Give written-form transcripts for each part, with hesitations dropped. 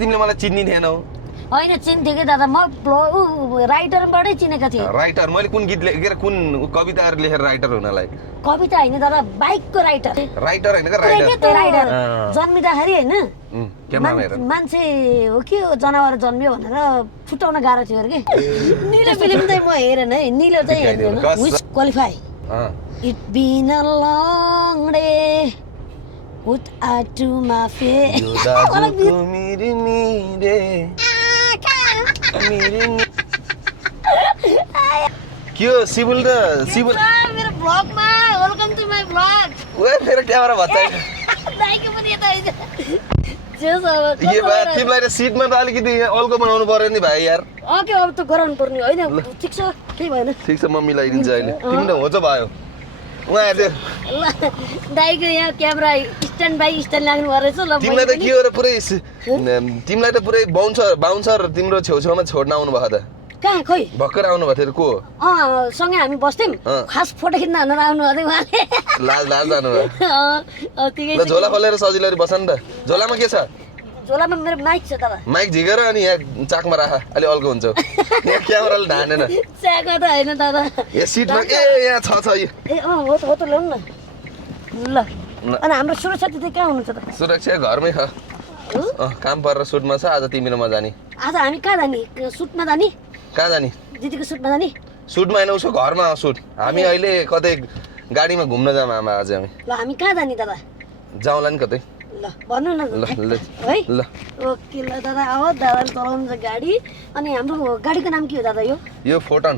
तिमीले मलाई चिन्ने थिएनौ होइन चिन्थेँ कि दादा म राइटरबाटै चिनेको थिएँ राइटर मैले कुन गीत लेखेर कुन कविताहरू लेखेर राइटर हुनलाई कविता होइन दादा बाइकको राइटर राइटर होइन का राइटर जन्मिँदाखेरि होइन क्यामेरामा हेर मान्छे हो कि जनावर जन्मियो भनेर छुट्याउन गाह्रो थियो अरे कि निलो फिल्म चाहिँ म हेरेन है निलो चाहिँ हेर्दैन qualify it been a long day without to my face के हो सिबुल र सिबुल मेरो ब्लगमा वेलकम टु माय ब्लग ओए मेरो क्यामेरा भत्ता दाइको पनि यता आइज जे सब यो बा तिमीलाई सिटमा त अलिकति अल्को बनाउनु पर्यो नि भाइ यार ओके अब त गराउनु पर्ने होइन ठीक छ केही भएन ठीक छ म मिलाइदिन्छु अहिले तिमी त होच भयो उहाँ हेर्दै दाइको यहाँ क्यामेरा स्ट्यान्ड बाई स्ट्यान्ड लाग्नु रहेछ ल तिमीलाई त के हो र पुरै तिमीलाई त पुरै बाउन्सर तिम्रो छेउछेउमा छोड्न आउनु भएको त कहाँ खोइ भर्खर आउनु भएको थियो को सँगै हामी बस्थ्यौँ खास फोटो खिच्न भनेर आउनु अरे उहाँले लाज जानु भयो ल झोला खोलेर सजिलो बस नि त झोलामा के छ झोलामा मेरो माइक छ दादा माइक झिकेर अनि यहाँ चाकमा राख अलि अल्को हुन्छ यहाँ क्यामेराले ढानेन चाको त होइन दादा यहाँ सिटमा ए यहाँ छ यो ए हो त ल्याउनु न ल अनि हाम्रो सुरक्षा दिदी कहाँ हुनुहुन्छ त सुरक्षा घरमै छ काम परेर सुटमा छ आज तिमी र म जाने आज हामी कहाँ जाने सुटमा जाने कहाँ जाने दिदीको सुटमा जाने सुटमा होइन उसको घरमा सुट हामी अहिले कतै गाडीमा घुम्न जाऊँ आमा आज हामी ल हामी कहाँ जाने दादा जाउँला नि कतै ल भन्नु न है ल ओके ल दादा आओ दादाले चलाउनुहुन्छ गाडी अनि हाम्रो गाडीको नाम के हो दादा यो फोटन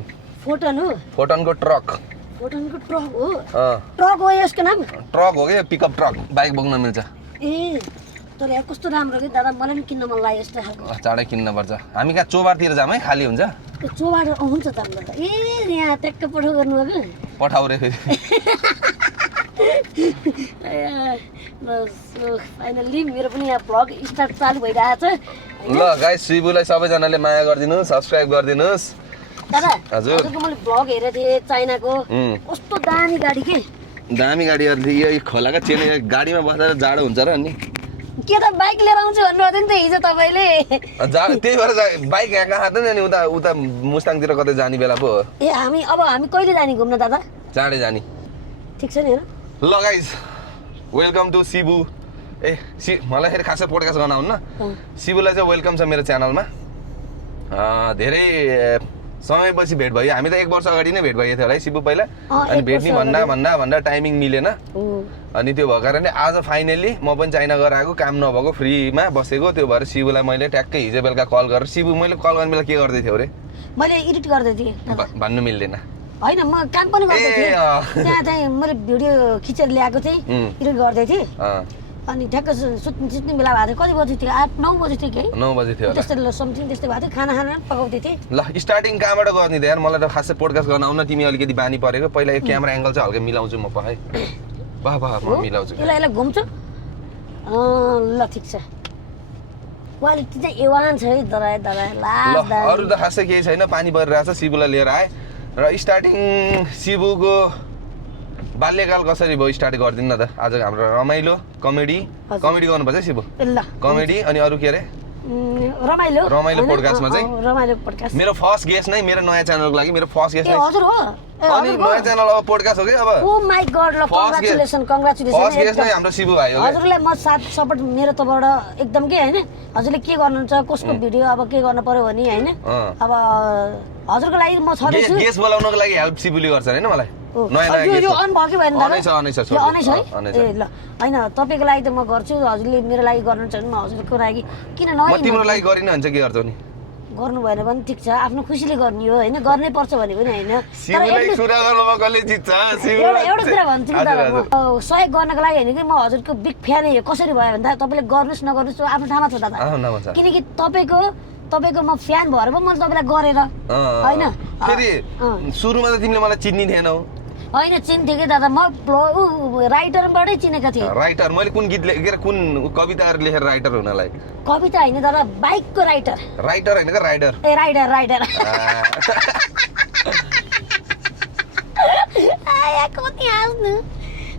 हो फोटनको ट्रक फोटनको ट्रक हो ट्रक हो यसको नाम ट्रक हो कि पिकअप ट्रक बाइक बोक्न मिल्छ ए तर यहाँ कस्तो राम्रो कि दादा मलाई पनि किन्न मन लाग्यो यस्तो खालको चाँडै किन्न पर्छ हामी कहाँ चोबारतिर जाऊँ है खाली हुन्छ चोबार हुन्छ त दादा ए यहाँ ट्याक्क पठाउ गर्नुभएको पठाउ रे फेरि फाइनल्ली मेरो पनि यहाँ भ्लग स्टार्ट चालु भइरहेको छ ल गाइस सिबुलाई सबैजनाले माया गरिदिनु सब्स्क्राइब गरिदिनुस् दादा हजुर हजुरको मैले भ्लग हेरेको थिएँ चाइनाको कस्तो दामी गाडी के दामी गाडीहरू यो खोलाका चेन गाडीमा बसेर जाडो हुन्छ र अनि के त बाइक लिएर आउँछु भन्नुभएको थियो नि त हिजो तपाईँले त्यही भएर बाइक यहाँ कहाँ नि अनि उता उता मुस्ताङतिर कतै जाने बेला पो ए हामी कहिले जाने घुम्न दादा चाँडै जाने ठिक छ नि ल गाइस वेलकम टु सिबु मलाई फेरि खासै पोडकास्ट गर्न आउनु न सिबुलाई चाहिँ वेलकम छ मेरो च्यानलमा धेरै समयपछि भेट भयो हामी त 1 वर्ष अगाडि नै भेट भएको थियो होला है सिबु पहिला अनि भेट्ने भन्दा टाइमिङ मिलेन अनि त्यो भएको कारणले आज फाइनल्ली म पनि चाइना गएर आएको काम नभएको फ्रीमा बसेको त्यो भएर सिबुलाई मैले ट्याक्कै हिजो बेलुका कल गरेर सिबु मैले कल गर्ने बेला के गर्दै थियौ रे मैले एडिट गर्दै थिएँ भन्नु मिल्दैन होइन म काम पनि गर्दै थिएँ त्यहाँ चाहिँ मैले भिडियो खिचेर ल्याएको थिएँ एडिट गर्दै थिएँ अनि ठ्याक्क सुत्ने बेला भएको थियो कति बजी थियो 8-9 बजी थियो कि 9 बजी थियो त्यस्तै समथिङ त्यस्तै भएको थियो खाना पकाउँदै थिएँ ल स्टार्टिङ कहाँबाट गर्ने त यार मलाई त खासै पोडकास्ट गर्न आउन तिमी अलिकति बानी परेको पहिला यो क्यामेरा एङ्गल चाहिँ हल्का मिलाउँछु म पखाइ वाह म मिलाउँछु यसलाई घुम्छु ल ठिक छ क्वालिटी चाहिँ एवान छ है दादा अरू त खासै केही छैन पानी परिरहेछ सिबुलाई लिएर आए र स्टार्टिङ सिबुको बाल्यकाल कसरी भयो स्टार्ट गरिदिनु न त आज हाम्रो रमाइलो कमेडी गर्नुपर्छ है सिबु कमेडी अनि अरू के अरे रमाइलो पोडकास्टमा चाहिँ रमाइलो पोडकास्ट मेरो फर्स्ट गेस्ट नै मेरो नयाँ च्यानलको लागि मेरो फर्स्ट गेस्ट नै हजुर हो अनि नयाँ च्यानल अब पोडकास्ट हो कि अब ओ माय गॉड ल कंग्रेचुलेसन फर्स्ट गेस्ट नै हाम्रो सिबु भाइ हो हजुरलाई म साथ सपोर्ट मेरो तर्फबाट एकदम के हैन हजुरले के गर्नुहुन्छ कसको भिडियो अब के गर्न पर्यो भने हैन अब हजुरको लागि म छँदै छु गेस्ट बोलाउनको लागि हेल्प सिबुले गर्छ हैन मलाई नयाँ यो अन भयो कि भएन दादा अनै छ ए ल हैन तपाईको लागि त म गर्छु हजुरले मेरो लागि गर्नुहुन्छ भने म हजुरको लागि किन म तिम्रो लागि गरिन भन्छ के गर्छौ नि गर्नु भएन भने ठिक छ आफ्नो खुसीले गर्ने हो हैन गर्नै पर्छ भने पनि हैन सिबुलाई कुरा गर्नुमा कसले जित्छ एउटा कुरा भन्छु कि दादा सहयोग गर्नको लागि हैन कि म हजुरको बिग फ्यान हो कसरी भयो भन्दा तपाईले गर्नुस् नगर्नुस् आफ्नो ठाउँमा छ दादा किनकि तपाईको म फ्यान भएर पो मैले तपाईलाई गरेर हैन फेरि सुरुमा त तिमीले मलाई चिन्ने थिएनौ होइन चिन्थेँ कि दादा म राइटरबाटै चिनेको थिएँ राइटर मैले कुन गीत लेखेर कुन कविताहरू लेखेर राइटर हुनलाई कविता होइन दादा बाइकको राइटर होइन का राइडर ए राइडर कति हाँस्नु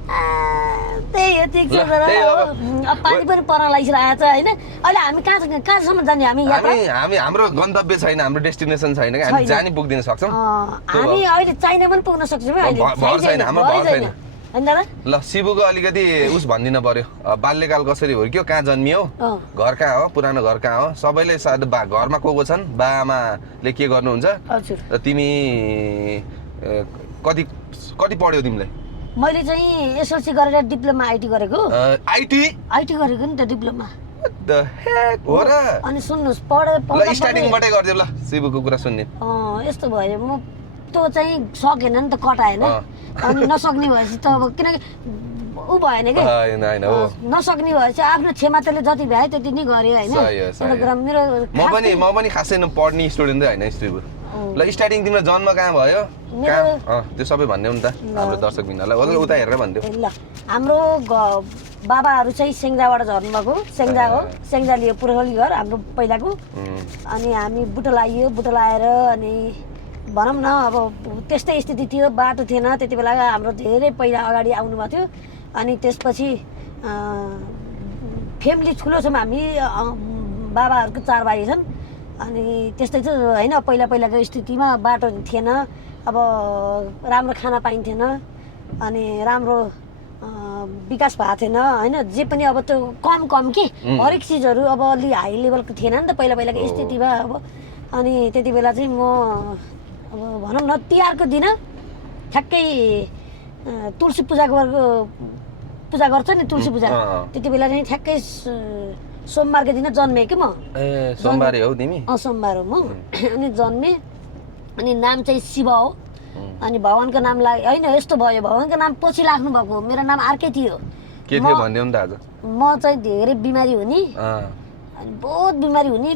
त्यही हो ठिक छ तर अब पानी पनि पर्न लागिरहेको छ होइन अहिले हामी कहाँसम्म जाने हामी यात्रा हामी हाम्रो गन्तव्य छैन हाम्रो डेस्टिनेसन छैन कि हामी जानी पुग्दिन सक्छौँ हामी अहिले चाइना पनि पुग्न सक्छौँ भर छैन हाम्रो भर छैन होइन दादा ल शिवको अलिकति उस भनिदिनु पर्यो बाल्यकाल कसरी हुर्क्यो कहाँ जन्मियो घर कहाँ हो पुरानो घर कहाँ हो सबैले सायद घरमा को छन् बा आमाले के गर्नुहुन्छ हजुर र तिमी कति कति पढ्यो तिमीले मैले चाहिँ एसएलसी गरेर डिप्लोमा आइटी गरेको आइटी गरेको नि त डिप्लोमा हो र अनि सुन्नुहोस् पढे ल स्टार्टिङबाटै गरिदियो ल शिवको कुरा सुन्ने यस्तो भयो म त्यो चाहिँ सकेन नि त कटाएन अनि नसक्ने भएपछि त अब किनकि ऊ भएन कि नसक्ने भएपछि आफ्नो क्षमताले जति भ्याए त्यति नै गरेँ होइन मेरो म पनि खासै पढ्ने स्टुडेन्टै होइन शिव ल स्टार्टिङ तिम्रो जन्म कहाँ भयो त्यो सबै भन्ने हो नि त हाम्रो दर्शक बिन्दुलाई उता हेरेर भन्थ्यो ल हाम्रो बाबाहरू चाहिँ सेङ्जाबाट झर्नुभएको सेङ्जा हो सेङ्जा लियो पुर्खौली घर हाम्रो पहिलाको अनि हामी बुटोल आइयो बुटोल आएर अनि भनौँ न अब त्यस्तै स्थिति थियो बाटो थिएन त्यति बेला हाम्रो धेरै पहिला अगाडि आउनुभएको थियो अनि त्यसपछि फ्यामिली ठुलो छौँ हामी बाबाहरूको 4 भाइ छन् अनि त्यस्तै चाहिँ होइन पहिलाको स्थितिमा बाटो थिएन अब राम्रो खाना पाइन्थेन अनि राम्रो विकास भएको थिएन होइन जे पनि अब त्यो कम के हरेक चिजहरू अब अलि हाई लेभलको थिएन नि त पहिलाको स्थितिमा अब अनि त्यति बेला चाहिँ म अब भनौँ न तिहारको दिन ठ्याक्कै तुलसी पूजा गर्छ नि तुलसी पूजा त्यति बेला चाहिँ ठ्याक्कै सोमबारको दिन जन्मेँ कि म सोमबार हो तिमी सोमबार हो म अनि जन्मेँ अनि नाम चाहिँ शिव हो अनि भगवानको नाम होइन यस्तो भयो भगवानको नाम पछि लाग्नु भएको मेरो नाम अर्कै थियो के थियो भन्दियौ नि त आज म चाहिँ धेरै बिमारी हुने अनि बहुत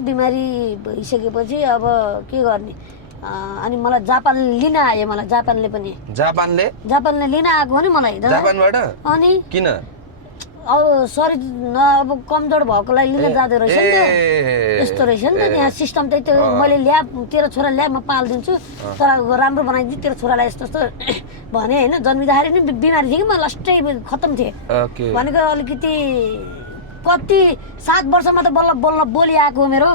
बिमारी भइसकेपछि अब के गर्ने अनि मलाई जापानले लिन आयो मलाई जापानले लिन आएको हो नि मलाई जापानबाट अनि किन अब शरीर अब कमजोर भएकोलाई लिन जाँदो रहेछ नि त यस्तो रहेछ नि त यहाँ सिस्टम चाहिँ त्यो मैले ल्या तेरो छोरा ल्या म पालिदिन्छु तर राम्रो बनाइदिन्छु तेरो छोरालाई यस्तो भने होइन जन्मिँदाखेरि नि बिमारी थिएँ कि म लास्टै खत्तम थिएँ भनेको अलिकति कति 7 वर्षमा त बल्ल बोली आएको मेरो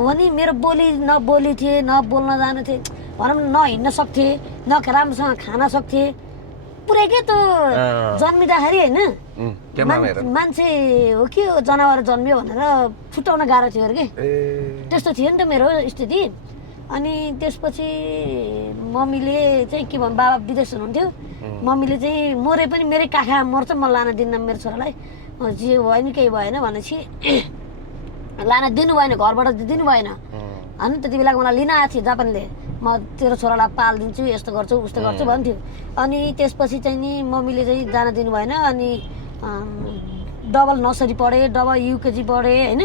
हो नि मेरो बोली थिए न बोल्न जानु थिएँ भनौँ न हिँड्न सक्थेँ न राम्रोसँग खान सक्थेँ पुरै के त जन्मिँदाखेरि होइन मान्छे हो कि जनावर जन्मियो भनेर छुट्याउन गाह्रो थियो अरे कि त्यस्तो थियो नि त मेरो स्थिति अनि त्यसपछि मम्मीले चाहिँ के भन्नु बाबा विदेश हुनुहुन्थ्यो मम्मीले चाहिँ मरे पनि मेरै काखा मर्छ म लान दिन्न मेरो छोरालाई जे भयो नि केही भएन भनेपछि लान दिनु भएन घरबाट दिनु भएन अनि त्यति बेला मलाई लिन आएको थियो जापानले म तेरो छोरालाई पालिदिन्छु यस्तो गर्छु उस्तो गर्छु भन्थ्यो अनि त्यसपछि चाहिँ नि मम्मीले चाहिँ जान दिनु भएन अनि डबल नर्सरी पढेँ डबल युकेजी पढेँ होइन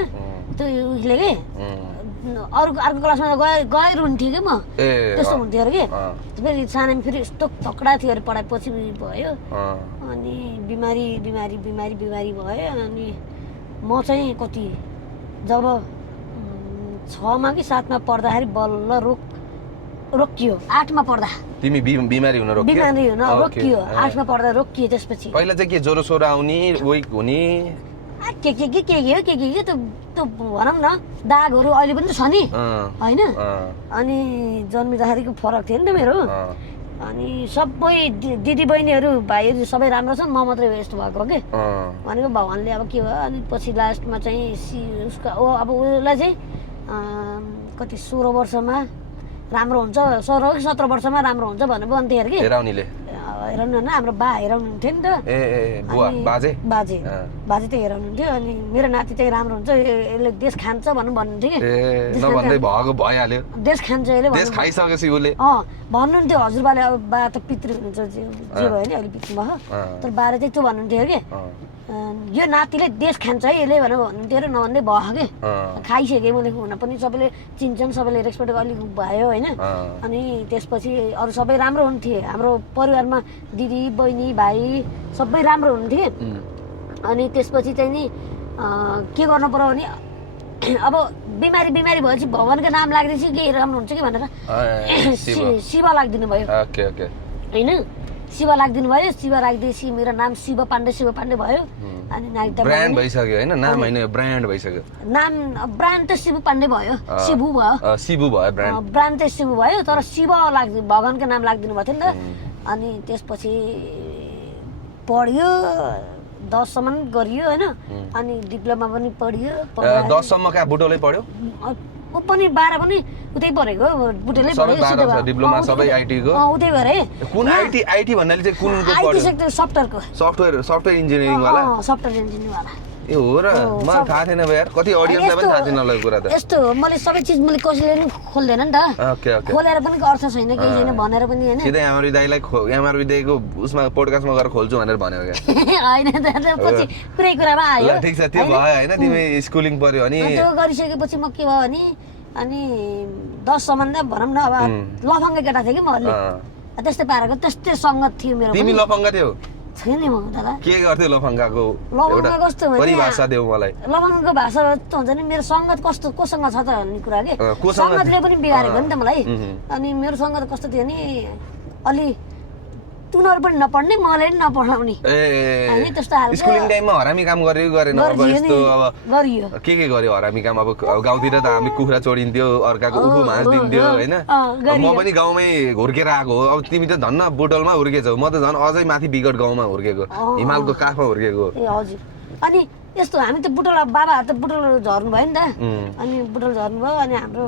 त्यो उसले के अर्को क्लासमा गएर रुन्थ्यो कि म त्यस्तो हुन्थ्यो अरे कि फेरि सानोमा फेरि यस्तो तकडा थियो अरे पढाइ पछि भयो अनि बिमारी भयो अनि म चाहिँ कति जब 6मा कि 7मा पढ्दाखेरि बल्ल रोकियो 8मा पढ्दा तिमी बिमारी हुन रोकियो 8मा पढ्दा रोकियो त्यसपछि पहिला चाहिँ के ज्वरो सोरो आउने वेक हुने के त्यो भनौँ न दागहरू अहिले पनि छ नि होइन अनि जन्मिँदाखेरिको फरक थियो नि त मेरो अनि सबै दिदी बहिनीहरू भाइहरू सबै राम्रो छन् म मात्रै यस्तो भएको के भनेको भगवान्ले अब के भयो अनि पछि लास्टमा चाहिँ उसको अब उसलाई चाहिँ कति 16 वर्षमा राम्रो हुन्छ 16 कि 17 वर्षमा राम्रो हुन्छ भनेर भन्थ्यो अरे कि हेराउनु होइन हाम्रो बा हेराउनुहुन्थ्यो नि त बाजे त हेराउनुहुन्थ्यो अनि मेरो नाति चाहिँ राम्रो हुन्छ यसले देश खान्छ भन्नुहुन्थ्यो कि देश खान्छ यसले भन्नुहुन्थ्यो हजुरबाले अब बा त पितृ हुनुहुन्छ जे भयो नि अहिले बित्नु भयो तर बाले चाहिँ त्यो भन्नुहुन्थ्यो कि यो नातिले देश खान्छ है यसले भनेर भन्नुहुन्थ्यो अरे नभन्दै भयो कि खाइसकेँ मैले हुन पनि सबैले चिन्छन् सबैले रेस्पेक्ट अलिक भयो होइन अनि त्यसपछि अरू सबै राम्रो हुन्थे हाम्रो परिवारमा दिदी बहिनी भाइ सबै राम्रो हुन्थे अनि त्यसपछि चाहिँ नि के गर्नु पर्यो भने अब बिमारी भएपछि भगवान्को नाम लाग्दैछ के राम्रो हुन्छ कि भनेर शिव लाग्दिनु भयो होइन शिव राखिदिनु भयो शिव राखिदिएपछि मेरो नाम शिव पाण्डे भयो अनि नागरिकता ब्रान्ड भइसक्यो हैन नाम हैन ब्रान्ड भइसक्यो नाम ब्रान्ड त शिव पाण्डे भयो शिवु भयो ब्रान्ड त शिवु भयो तर शिव लाग्दिनु भगवानको नाम लाग्दिनु भएको थियो नि त अनि त्यसपछि पढ्यो 10 सम्म गरियो हैन अनि डिप्लोमा पनि पढ्यो 10 सम्म का बुटोलै पढ्यो ऊ पनि 12 पनि उतै पढेको बुटोलै पढ्यो डिप्लोमा सबै आईटी को उतै गरे कुन आईटी भन्नाले चाहिँ कुनको पढ्यो आईटी सेक्टर सफ्टवेयर इन्जिनियरिङ वाला सफ्टवेयर इन्जिनियरिङ वाला ए हो र मलाई थाहा थिएन यार कति ऑडियन्सलाई पनि थाहा थिएन ल कुरा त यस्तो मैले सबै चीज मैले कसैले पनि खोल्दैन नि त ओके खोलेर पनि अर्थ छैन केही छैन भनेर पनि हैन सिधै एमआरवी दाइलाई एमआरवी दाइको उसमा पोडकास्टमा गएर खोल्छु भनेर भन्यो क्या हैन त पछि पुरै कुरामा आयो ल ठीक छ त्यो भयो हैन तिमी स्कुलिङ पर्यो अनि त्यो गरिसकेपछि म के भयो भने अनि 10 सम्म त भनौं न अब लफङ्गे केटा थिए कि म अलि त्यस्तै पारेको त्यस्तै संगत थियो मेरो तिमी लफङ्गा थियौ छैन म दादा के गर्थ्यौ लफङ्गाको लफङ्गा कस्तो भने परिभाषा देऊ मलाई लफङ्गाको भाषा त हुन्छ नि मेरो संगत कस्तो कोसँग छ त भन्ने कुरा के संगतले पनि बिगारेको नि त मलाई अनि मेरो संगत कस्तो थियो नि अलि तुनहरु पनि नपढ्ने मलाई पनि नपढाउने हैन त्यस्तो हाल स्कुलिङ टाइममा हरामी काम गरेको गरेन अब यस्तो अब गरियो के गर्यो हरामी काम अब गाउँतिर त हामी कुखुरा छोडिन्थ्यो अर्काको उखु भाँच दिन्थ्यो हैन म पनि गाउँमै हुर्केर आएको हो अब तिमी त धन्न बुटलमा हुर्केछौ म त झन् अझै माथि बिगट गाउँमा हुर्केको हिमालको काखमा हुर्केको ए हजुर अनि यस्तो हामी त बुटल बाबाहरु त बुटल झर्नु भयो नि त अनि बुटल झर्नु भयो अनि हाम्रो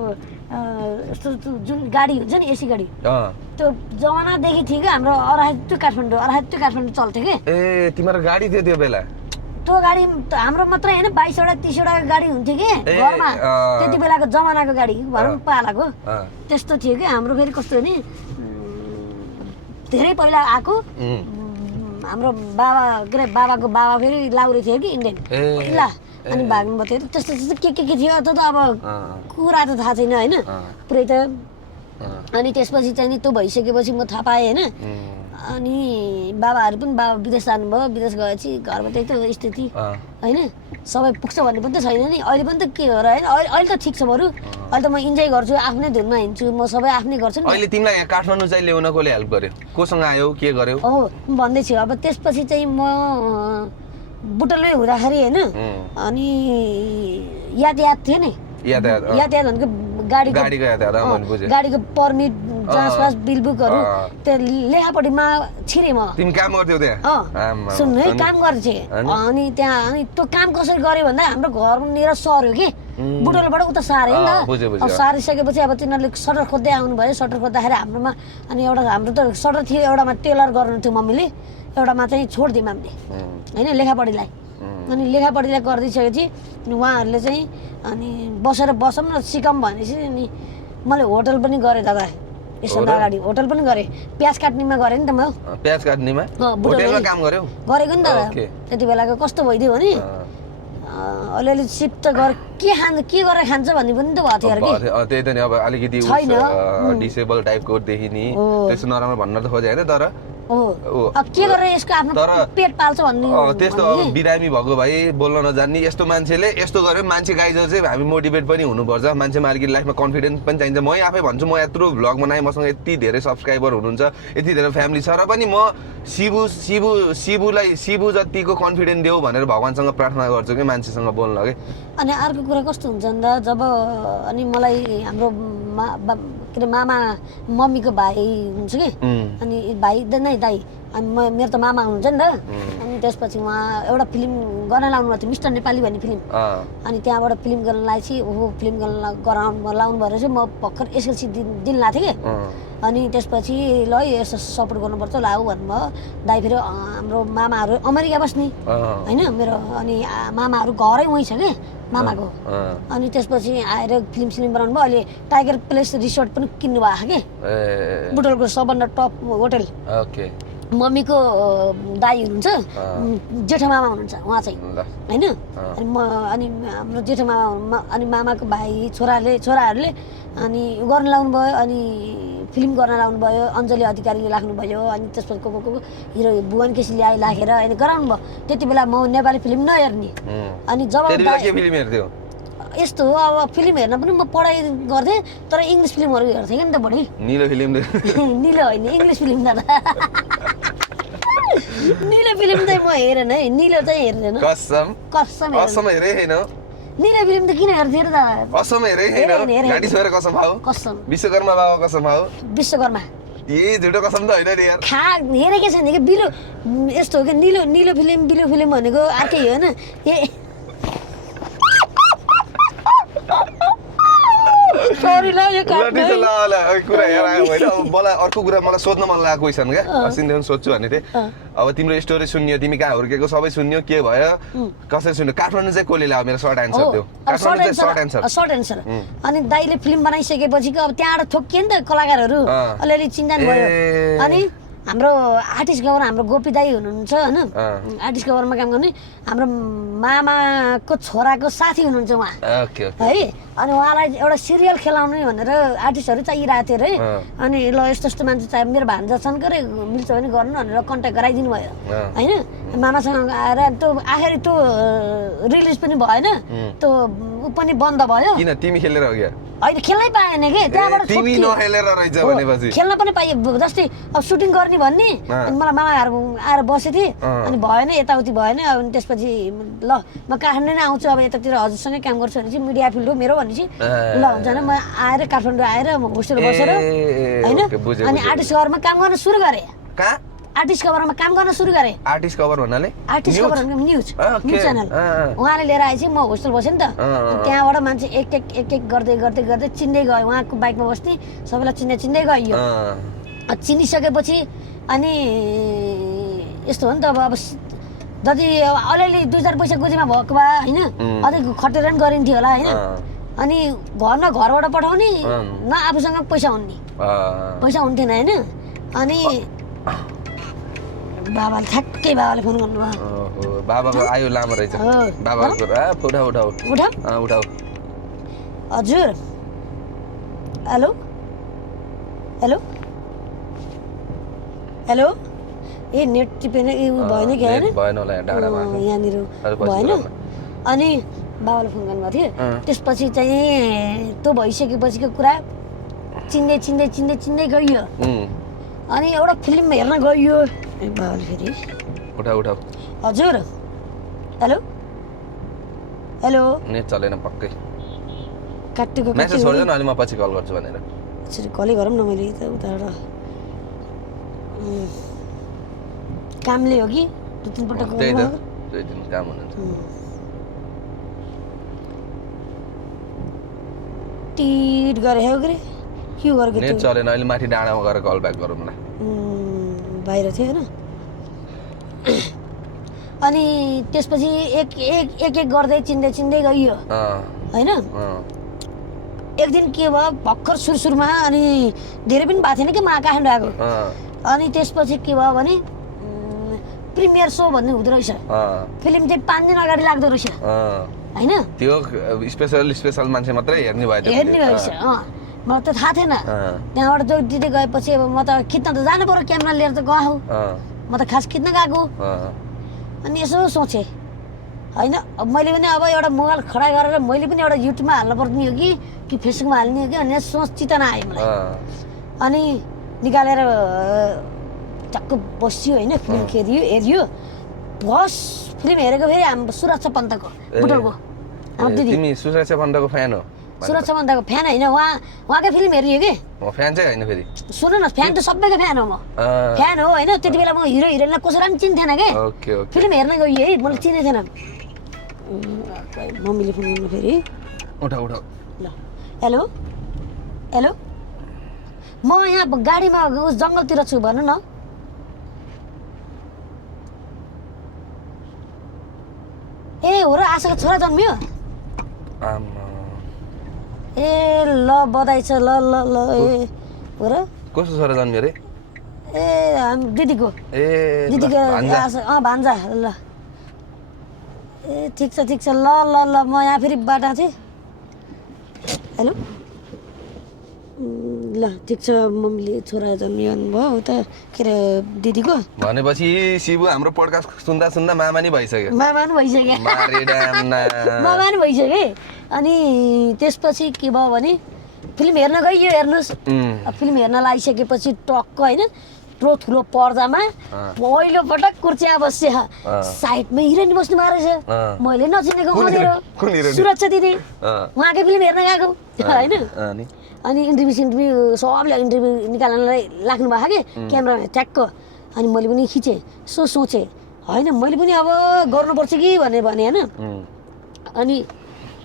यस्तो जुन गाडी हुन्छ नि एसी गाडी त्यो जमानादेखि थियो कि हाम्रो अराहत्तु काठमाडौँ चल्थ्यो कि ए तिम्रो गाडी थियो त्यो बेला त्यो गाडी हाम्रो मात्रै हैन 22 वटा 30 वटा गाडी हुन्थ्यो कि घरमा त्यति बेलाको जमानाको गाडी भनौं पालाको त्यस्तो थियो कि हाम्रो फेरि कस्तो नि धेरै पहिला आको हाम्रो बाबाको बाबा फेरि लाउरे थियो कि इन्डियन पहिला अनि भाग्नु भयो त्यस्तो के थियो त अब कुरा त थाहा छैन हैन पुरै त अनि त्यसपछि चाहिँ नि त्यो भइसकेपछि म थाहा पाएँ हैन अनि बाबाहरु पनि बाबा विदेश जानुभयो विदेश गएपछि घरमा त्यही त स्थिति हैन सबै पुग्छ भन्ने पनि त छैन नि अहिले पनि त के हो र हैन अहिले त ठीक छ बरु अहिले त म इन्जोय गर्छु आफ्नै धुनमा हिँड्छु म सबै आफ्नै गर्छु नि अहिले तिमीलाई यहाँ काठमाडौँ चाहिँ ल्याउन कसले हेल्प गर्यो कोसँग आयो के गर्यो भन्दै छु अब त्यसपछि चाहिँ म बुटलमै हुँदाखेरि हैन अनि यातायात थियो नि यातायात भनेको गाडीको पर्मिट जाँचपास बिल बुकहरू त्यो लेखापट्टिमा छिरे म तिमी काम गर्थ्यौ त्यहाँ सुन्नु है काम गर्थे अनि त्यहाँ अनि त्यो काम कसरी गर्यो भन्दा हाम्रो घरनिर सर्यो कि बुटलबाट उता सारे नि त अब सारिसकेपछि अब तिनीहरूले सटर खोज्दै आउनुभयो सटर खोज्दाखेरि हाम्रोमा अनि एउटा हाम्रो त सटर थियो एउटामा टेलर गर्नु थियो मम्मीले एउटामा चाहिँ छोडिदियौँ हामीले होइन लेखापढीलाई अनि लेखापढीलाई गरिदिइसकेपछि उहाँहरूले चाहिँ अनि बसौँ न सिकाउँ भनेपछि अनि मैले होटल पनि गरेँ दादा यसभन्दा अगाडि होटल पनि गरेँ प्याज काट्नेमा गरेँ नि त म प्याज काट्नेमा होटलमा काम गर्यौ गरेको नि दादा त्यति बेलाको कस्तो भइदियो भने अलिअलि सिप त के गरेर खान्छ भन्ने पनि त भएको थियो अरे कि त्यही त नि अब अलिकति डिसेबल टाइपको देखि नि त्यस्तो नराम्रो भन्न त खोजे हैन तर के गरेर यसको आफ्नो पेट पाल्छ भन्ने त्यस्तो अब बिरामी भएको भाइ बोल्न नजान्ने यस्तो मान्छेले यस्तो गर्यो मान्छे गाइजर चाहिँ हामी मोटिभेट पनि हुनुपर्छ मान्छे मार्केट लाइफमा कन्फिडेन्स पनि चाहिन्छ म आफै भन्छु म यत्रो भ्लग बनाएँ मसँग यति धेरै सब्सक्राइबर हुनुहुन्छ यति धेरै फ्यामिली छ र पनि म शिबु जतिको कन्फिडेन्स देऊ भनेर भगवानसँग प्रार्थना गर्छु कि मान्छेसँग बोल्न के अनि अर्को कुरा कस्तो हुन्छ भन्दा जब अनि मलाई हाम्रो के अरे मामा मम्मीको भाइ हुन्छ कि अनि भाइ नै दाइ अनि मेरो त मामा हुनुहुन्छ नि त अनि त्यसपछि उहाँ एउटा फिल्म गर्न लाउनु भएको थियो मिस्टर नेपाली भन्ने फिल्म अनि त्यहाँबाट फिल्म गर्न लागेपछि फिल्म लाउनु भएर चाहिँ म भर्खर एसएलसी दिन लाएको थिएँ कि अनि त्यसपछि ल यसो सपोर्ट गर्नुपर्छ लाऊ भन्नुभयो दाइ फेरि हाम्रो मामाहरू अमेरिका बस्ने होइन मेरो अनि मामाहरू घरै उहीँ छ कि मामाको अनि त्यसपछि आएर फिल्म बनाउनु भयो अहिले टाइगर प्लेस रिसोर्ट पनि किन्नु भएको कि बुटलको सबभन्दा टप होटल मम्मीको दाइ हुनुहुन्छ जेठो मामा हुनुहुन्छ उहाँ चाहिँ होइन अनि हाम्रो जेठो मामा अनि मामाको भाइ छोराहरूले अनि गर्न लाउनु भयो अनि फिल्म गर्न लाउनु भयो अञ्जली अधिकारीले राख्नुभयो अनि त्यसपछि को हिरो भुवन केसीले राखेर अनि गराउनु भयो त्यति बेला म नेपाली फिल्म नहेर्ने अनि जब यस्तो हो अब फिल्म हेर्न पनि म पढाइ गर्थेँ तर इङ्ग्लिस फिल्महरू हेर्थेँ कि नि त बढी निलो फिल्म निलो होइन इङ्ग्लिस फिल्म दादा निलो फिल्म चाहिँ म हेरेन है निलो चाहिँ हेर्दैन कसम कसम असम हेरे हैन निलो फिल्म त किन हेर्थेँ र दादा असम हेरे हैन गाडी छोएर कसम खाऊ कसम विश्वकर्मा बाबा कसम खाऊ विश्वकर्मा ए झुटो कसम त होइन नि यार हेरेकै छैन कि बिलो यस्तो हो कि निलो फिल्म बिलो फिल्म भनेको अर्कै हो होइन सरी ल यो लटी ल ल कुरा हेर आयो होइन अब मलाई अर्को कुरा मलाई सोध्न मन लागेको क्वेसन क्या अस्तिदेखि सोध्छु भन्ने थिएँ अब तिम्रो स्टोरी सुन्यो तिमी कहाँ हुर्केको सबै सुन्यो के भयो कसरी सुन्यो काठमाडौँ चाहिँ कसले ल्यायो मेरो सर्ट एन्सर दियो काठमाडौँ चाहिँ सर्ट एन्सर अनि दाइले फिल्म बनाइसकेपछि अब त्यहाँबाट थोकियो नि त कलाकारहरू अलिअलि चिन्जान भयो अनि हाम्रो आर्टिस्ट गवर हाम्रो गोपी दाई हुनुहुन्छ होइन आर्टिस्ट गवरमा काम गर्ने हाम्रो मामाको छोराको साथी हुनुहुन्छ उहाँ है अनि उहाँलाई एउटा सिरियल खेलाउने भनेर आर्टिस्टहरू चाहिरहेको थियो अरे अनि ल यस्तो यस्तो मान्छे चाहियो मेरो भान्जा छन् के अरे मिल्छ भने गर्नु भनेर कन्ट्याक्ट गराइदिनु भयो होइन मामासँग आएर त्यो आखिर त्यो रिलिज पनि भएन त्यो ऊ पनि बन्द भयो किन तिमी खेलेर हो क्या होइन खेल्नै पाएन कि त्यहाँबाट तिमी नखेलेर रहेछ भनेपछि खेल्न पनि पाइयो जस्तै अब सुटिङ गर्ने भन्ने अनि मलाई मामाहरू आएर बसेको थिएँ अनि भएन यताउति भएन अनि त्यसपछि ल म काठमाडौँ नै आउँछु अब यतातिर हजुरसँगै काम गर्छु भने चाहिँ मिडिया फिल्ड हो मेरो भनेपछि ल हुन्छ भने म आएर काठमाडौँ आएर म होस्टेल बसेर होइन अनि आर्टिस्ट कभरमा काम गर्न सुरु गरेँ आर्टिस्ट कभरमा काम गर्न सुरु गरेँ आर्टिस्ट कभर भन्नाले आर्टिस्ट कभर न्युज च्यानल उहाँले लिएर आएपछि म होस्टेल बसेँ नि त त्यहाँबाट मान्छे एक एक गर्दै गर्दै गर्दै चिन्दै गयो उहाँको बाइकमा बस्ने सबैलाई चिन्दै गयो चिनिसकेपछि अनि यस्तो हो नि त अब जति अलिअलि 2-4 पैसा गोजीमा भएको भए होइन अझै खटेर पनि गरिन्थ्यो होला होइन अनि घरबाट पठाउने न आफूसँग पैसा हुन्थेन होइन अनि बाबाले ठ्याक्कै बाबाले फोन गर्नुभयो बाबाको आयु लामो रहेछ बाबाको उठाऊ हजुर हेलो हेलो हेलो ए नेट टिपेन भएन कि होइन यहाँनिर भएन अनि बाबाले फोन गर्नुभएको थियो त्यसपछि चाहिँ त्यो भइसकेपछिको कुरा चिन्दै गइयो अनि एउटा फिल्म हेर्न गइयो बाबाले फेरि उठाऊ हजुर हेलो हेलो नेट चलेन पक्कै काटेको मेसेज छोड्दैन अनि म पछि कल गर्छु भनेर यसरी कलै गरौँ न मैले त उताबाट कामले हो कि 2-3 पटक त्यही त 2-3 काम हुनुहुन्छ टिट गरे हो गरे के गरेको नेट चलेन अहिले माथि डाँडामा गएर कल ब्याक गरौँ न बाहिर थियो हैन अनि त्यसपछि एक गर्दै चिन्दै गइयो हैन एक दिन के भयो भर्खर सुरुमा अनि धेरै पनि भएको थिएन कि म काठमाडौँ आएको अनि त्यसपछि के भयो भने प्रिमियर शो भन्ने हुँदो रहेछ फिल्म चाहिँ 5 दिन अगाडि लाग्दो रहेछ हैन त्यो स्पेशल मान्छे मात्रै हेर्ने भयो रहेछ मलाई त थाहा थिएन त्यहाँबाट जो दिँदै गएपछि अब म त खिच्न त जानु पर्यो क्यामेरा लिएर त गएको म त खास खिच्न गएको अनि यसो सोचेँ होइन अब मैले पनि अब एउटा मोबाइल खडा गरेर मैले पनि एउटा युट्युबमा हाल्नु पर्ने हो कि फेसबुकमा हाल्ने हो कि भन्ने सोच चितना आयो मलाई अनि निकालेर टक्क बस्यो होइन फिल्म हेरियो बस फिल्म हेरेको फेरि हाम्रो सुरक्षा पन्तको बुटोलको हाम्रो दिदी तिमी सुरक्षा पन्तको फ्यान हो सुरक्षा पन्तको फ्यान होइन उहाँकै फिल्म हेरियो कि म फ्यान चाहिँ होइन फेरि सुन न फ्यान त सबैको फ्यान हो म फ्यान हो होइन त्यति बेला म हिरो हिरोइनलाई कसैलाई पनि चिन्थेन के फिल्म हेर्न गयो है मलाई चिनेको थिएन मम्मीले फोन गर्नु फेरि उठाऊ ल हेलो हेलो म यहाँ गाडीमा जङ्गलतिर छु भन्नु न ए हो र आशाको छोरा जन्मियो ए ल बधाई छ ल ए हो र कसको छोरा जन्मियो रे ए हामी दिदीको भान्जा ल ए ठिक छ ल म यहाँ फेरि बाटा थिएँ हेलो ल ल ठिक छ मम्मीले छोरा जन्मियो भयो उता के अरे दिदीको भनेपछि शिबु हाम्रो पडकास्ट सुन्दा सुन्दा मामा नि भइसक्यो मामा पनि भइसक्यो मारे डामना मामा पनि भइसक्यो अनि त्यसपछि के भयो भने फिल्म हेर्न गइयो हेर्नुहोस् फिल्म हेर्न लागिसकेपछि टक्क होइन यत्रो ठुलो पर्दामा पहिलो पटक कुर्चिया बस्छ साइडमा हिरोइन बस्नु भएको रहेछ मैले नचिनेको भनेर सुरक्षा दिदी उहाँकै फिल्म हेर्न गएको होइन अनि इन्टरभ्यू सबले इन्टरभ्यू निकाल्नलाई लाग्नु भएको कि क्यामेरामा ट्याक्क अनि मैले पनि खिचेँ सोचेँ होइन मैले पनि अब गर्नुपर्छ कि भनेर भने होइन अनि